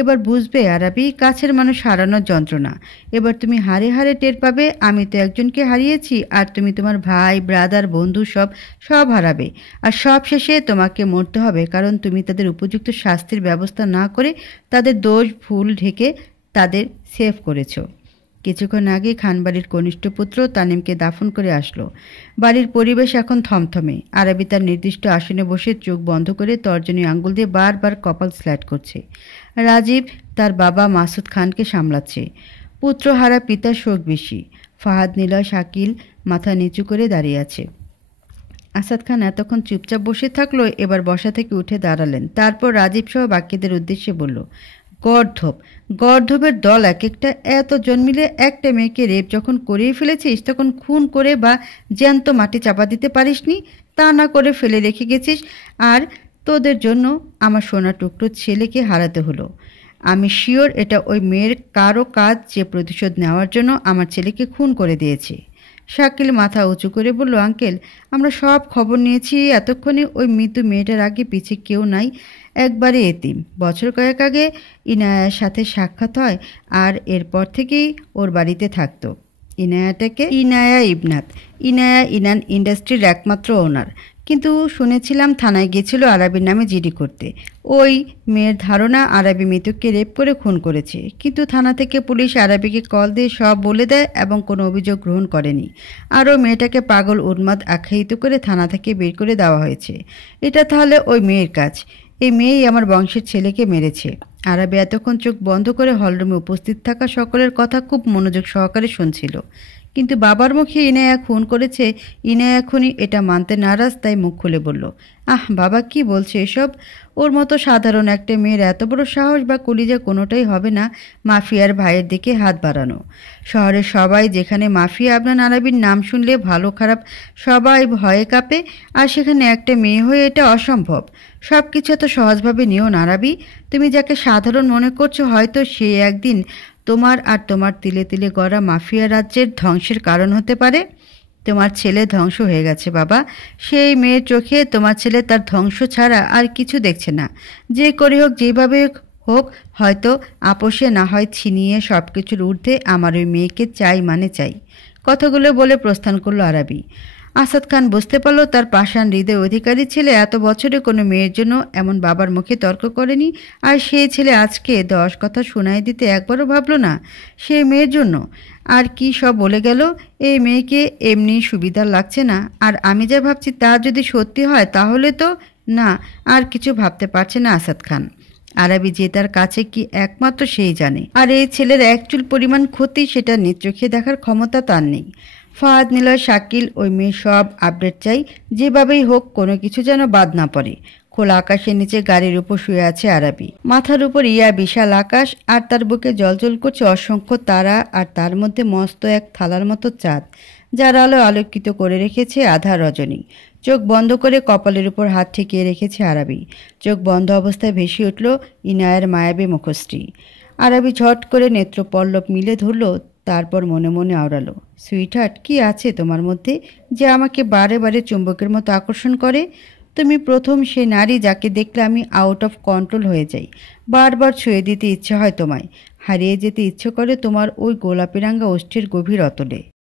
এবার বুঝবে আরাবি, কাছের মানুষ হারানোর যন্ত্রণা। এবার তুমি হারে হারে টের পাবে। আমি তো একজনকে হারিয়েছি, আর তুমি তোমার ভাই, ব্রাদার, বন্ধু সব সব হারাবে। আর সব শেষে তোমাকে মরতে হবে, কারণ তুমি তাদের উপযুক্ত শাস্তির ব্যবস্থা না করে তাদের দোষ ভুল ঢেকে তাদের সেভ করেছো। কিছুক্ষণ আগে খানবাড়ির কনিষ্ঠ পুত্র তানিমকে দাফন করে আসলো। বাড়ির পরিবেশ এখন থমথমে। আরাবি তার নির্দিষ্ট আসনে বসে চোখ বন্ধ করে তর্জনী আঙ্গুল দিয়ে বারবার কপাল স্ল্যাট করছে। রাজীব তার বাবা মাসুদ খানকে সামলাচ্ছে। পুত্রহারা পিতার শোক বেশি। ফাহাদ, নিলয়, শাকিল মাথা নিচু করে দাঁড়িয়ে আছে। আসাদ খান এতক্ষণ চুপচাপ বসে থাকলো, এবার বসা থেকে উঠে দাঁড়ালেন। তারপর রাজীব সহ বাকিদের উদ্দেশ্যে বলল, গর্ধব, গর্ধবের দল এক একটা। এতজন মিলে একটা মেয়েকে রেপ যখন করেই ফেলেছিস, তখন খুন করে বা জ্যান্ত মাটি চাপা দিতে পারিসনি। তা না করে ফেলে রেখে গেছিস। আর তোদের জন্য আমার সোনা টুকরো ছেলেকে হারাতে হলো। আমি শিওর এটা ওই মেয়ের কারো কাজ, যে প্রতিশোধ নেওয়ার জন্য আমার ছেলেকে খুন করে দিয়েছে। শাকিল মাথা উঁচু করে বলল, আঙ্কেল, আমরা সব খবর নিয়েছি। এতক্ষণে ওই মৃত্যু মেয়েটার আগে পিছে কেউ নাই, একবারে এতিম। বছর কয়েক আগে ইনায়ার সাথে সাক্ষাৎ হয়, আর এরপর থেকেই ওর বাড়িতে থাকতো। ইনায়া ইবনাত। ইনায়া ইনান ইন্ডাস্ট্রির একমাত্র ওনার। কিন্তু শুনেছিলাম থানায় গিয়েছিল আরাবির নামে জিডি করতে। ওই মেয়ের ধারণা আরাবি মৃতককে রেপ করে খুন করেছে, কিন্তু থানা থেকে পুলিশ আরাবিকে কল দিয়ে সব বলে দেয় এবং কোনো অভিযোগ গ্রহণ করেনি। আরও মেয়েটাকে পাগল উন্মাদ আখ্যায়িত করে থানা থেকে বের করে দেওয়া হয়েছে। এটা তাহলে ওই মেয়ের কাজ। এই মেয়েই আমার বংশের ছেলেকে মেরেছে। আরাবি এতক্ষণ চোখ বন্ধ করে হলরুমে উপস্থিত থাকা সকলের কথা খুব মনোযোগ সহকারে শুনছিল। কিন্তু বাবার মুখে ইনায়া খুন করেছে, ইনায়া এখনই এটা মানতে নারাজ, তাই মুখ খুলে বলল, আহ বাবা, কি বলছে এসব? ওর মতো সাধারণ একটা মেয়ের এত বড় সাহস বা কলিজা কোনোটাই হবে না মাফিয়ার ভাইয়ের দিকে হাত বাড়ানো। শহরের সবাই, যেখানে মাফিয়া আবনান আরাবির নাম শুনলে ভালো খারাপ সবাই ভয়ে কাঁপে, আর সেখানে একটা মেয়ে হয়ে এটা অসম্ভব। সব কিছু এত সহজভাবে নিও না আরাবি। তুমি যাকে সাধারণ মনে করছো, হয়তো সে একদিন তোমার আর তোমার তিলে তিলে গড়া মাফিয়া রাজ্যের ধ্বংসের কারণ হতে পারে। তোমার ছেলে ধ্বংস হয়ে গেছে বাবা। সেই মেয়ের চোখে তোমার ছেলে তার ধ্বংস ছাড়া আর কিছু দেখছে না। যে করে হোক, যেভাবে হোক, হয়তো আপোষে না হয় ছিনিয়ে সব কিছুর ঊর্ধ্বে আমার ওই মেয়েকে চাই মানে চাই। কথাগুলো বলে প্রস্থান করলো আরাবি। আসাদ খান বুঝতে পারল তার পাষাণ হৃদয় অধিকারী ছেলে এত বছরে কোনো মেয়ের জন্য এমন বাবার মুখে তর্ক করেনি, আর সেই ছেলে আজকে 10 কথা শোনাই দিতে একবারও ভাবল না। সেই মেয়ের জন্য আর কি সব বলে গেল। এই মেয়েকে এমনি সুবিধার লাগছে না, আর আমি যা ভাবছি তা যদি সত্যি হয় তাহলে তো না। আর কিছু ভাবতে পারছে না আসাদ খান। আরাবি যে তার কাছে কি একমাত্র সেই জানে, আর এই ছেলের এক চুল পরিমাণ ক্ষতি সেটা নিজ চোখে দেখার ক্ষমতা তার নেই। ফাহাদ, নিলয়, শাকিল, ওই মেয়ে সব আপডেট চাই। যেভাবেই হোক কোনো কিছু যেন বাদ না পড়ে। খোলা আকাশের নিচে গাড়ির উপর শুয়ে আছে আরাবি। মাথার উপর ইয়া বিশাল আকাশ, আর তার বুকে জ্বলজ্বল করছে অসংখ্য তারা, আর তার মধ্যে মস্ত এক থালার মতো চাঁদ, যার আলো আলোকিত করে রেখেছে আধা রজনী। চোখ বন্ধ করে কপালের উপর হাত ঠেকিয়ে রেখেছে আরাবি। চোখ বন্ধ অবস্থায় ভেসে উঠল ইনায়ের মায়াবী মুখশ্রী। আরাবি ঝট করে নেত্রপল্লব মিলে ধরল, তারপর মনে মনে আওড়ালো, সুইটহার্ট, কি আছে তোমার মধ্যে যে আমাকে বারে বারে চুম্বকের মতো আকর্ষণ করে? তুমি প্রথম সে নারী যাকে দেখলে আমি আউট অফ কন্ট্রোল হয়ে যাই। বারবার ছুঁয়ে দিতে ইচ্ছে হয় তোমায়। হারিয়ে যেতে ইচ্ছে করে তোমার ওই গোলাপি রাঙা ওষ্ঠের গভীর অতলে।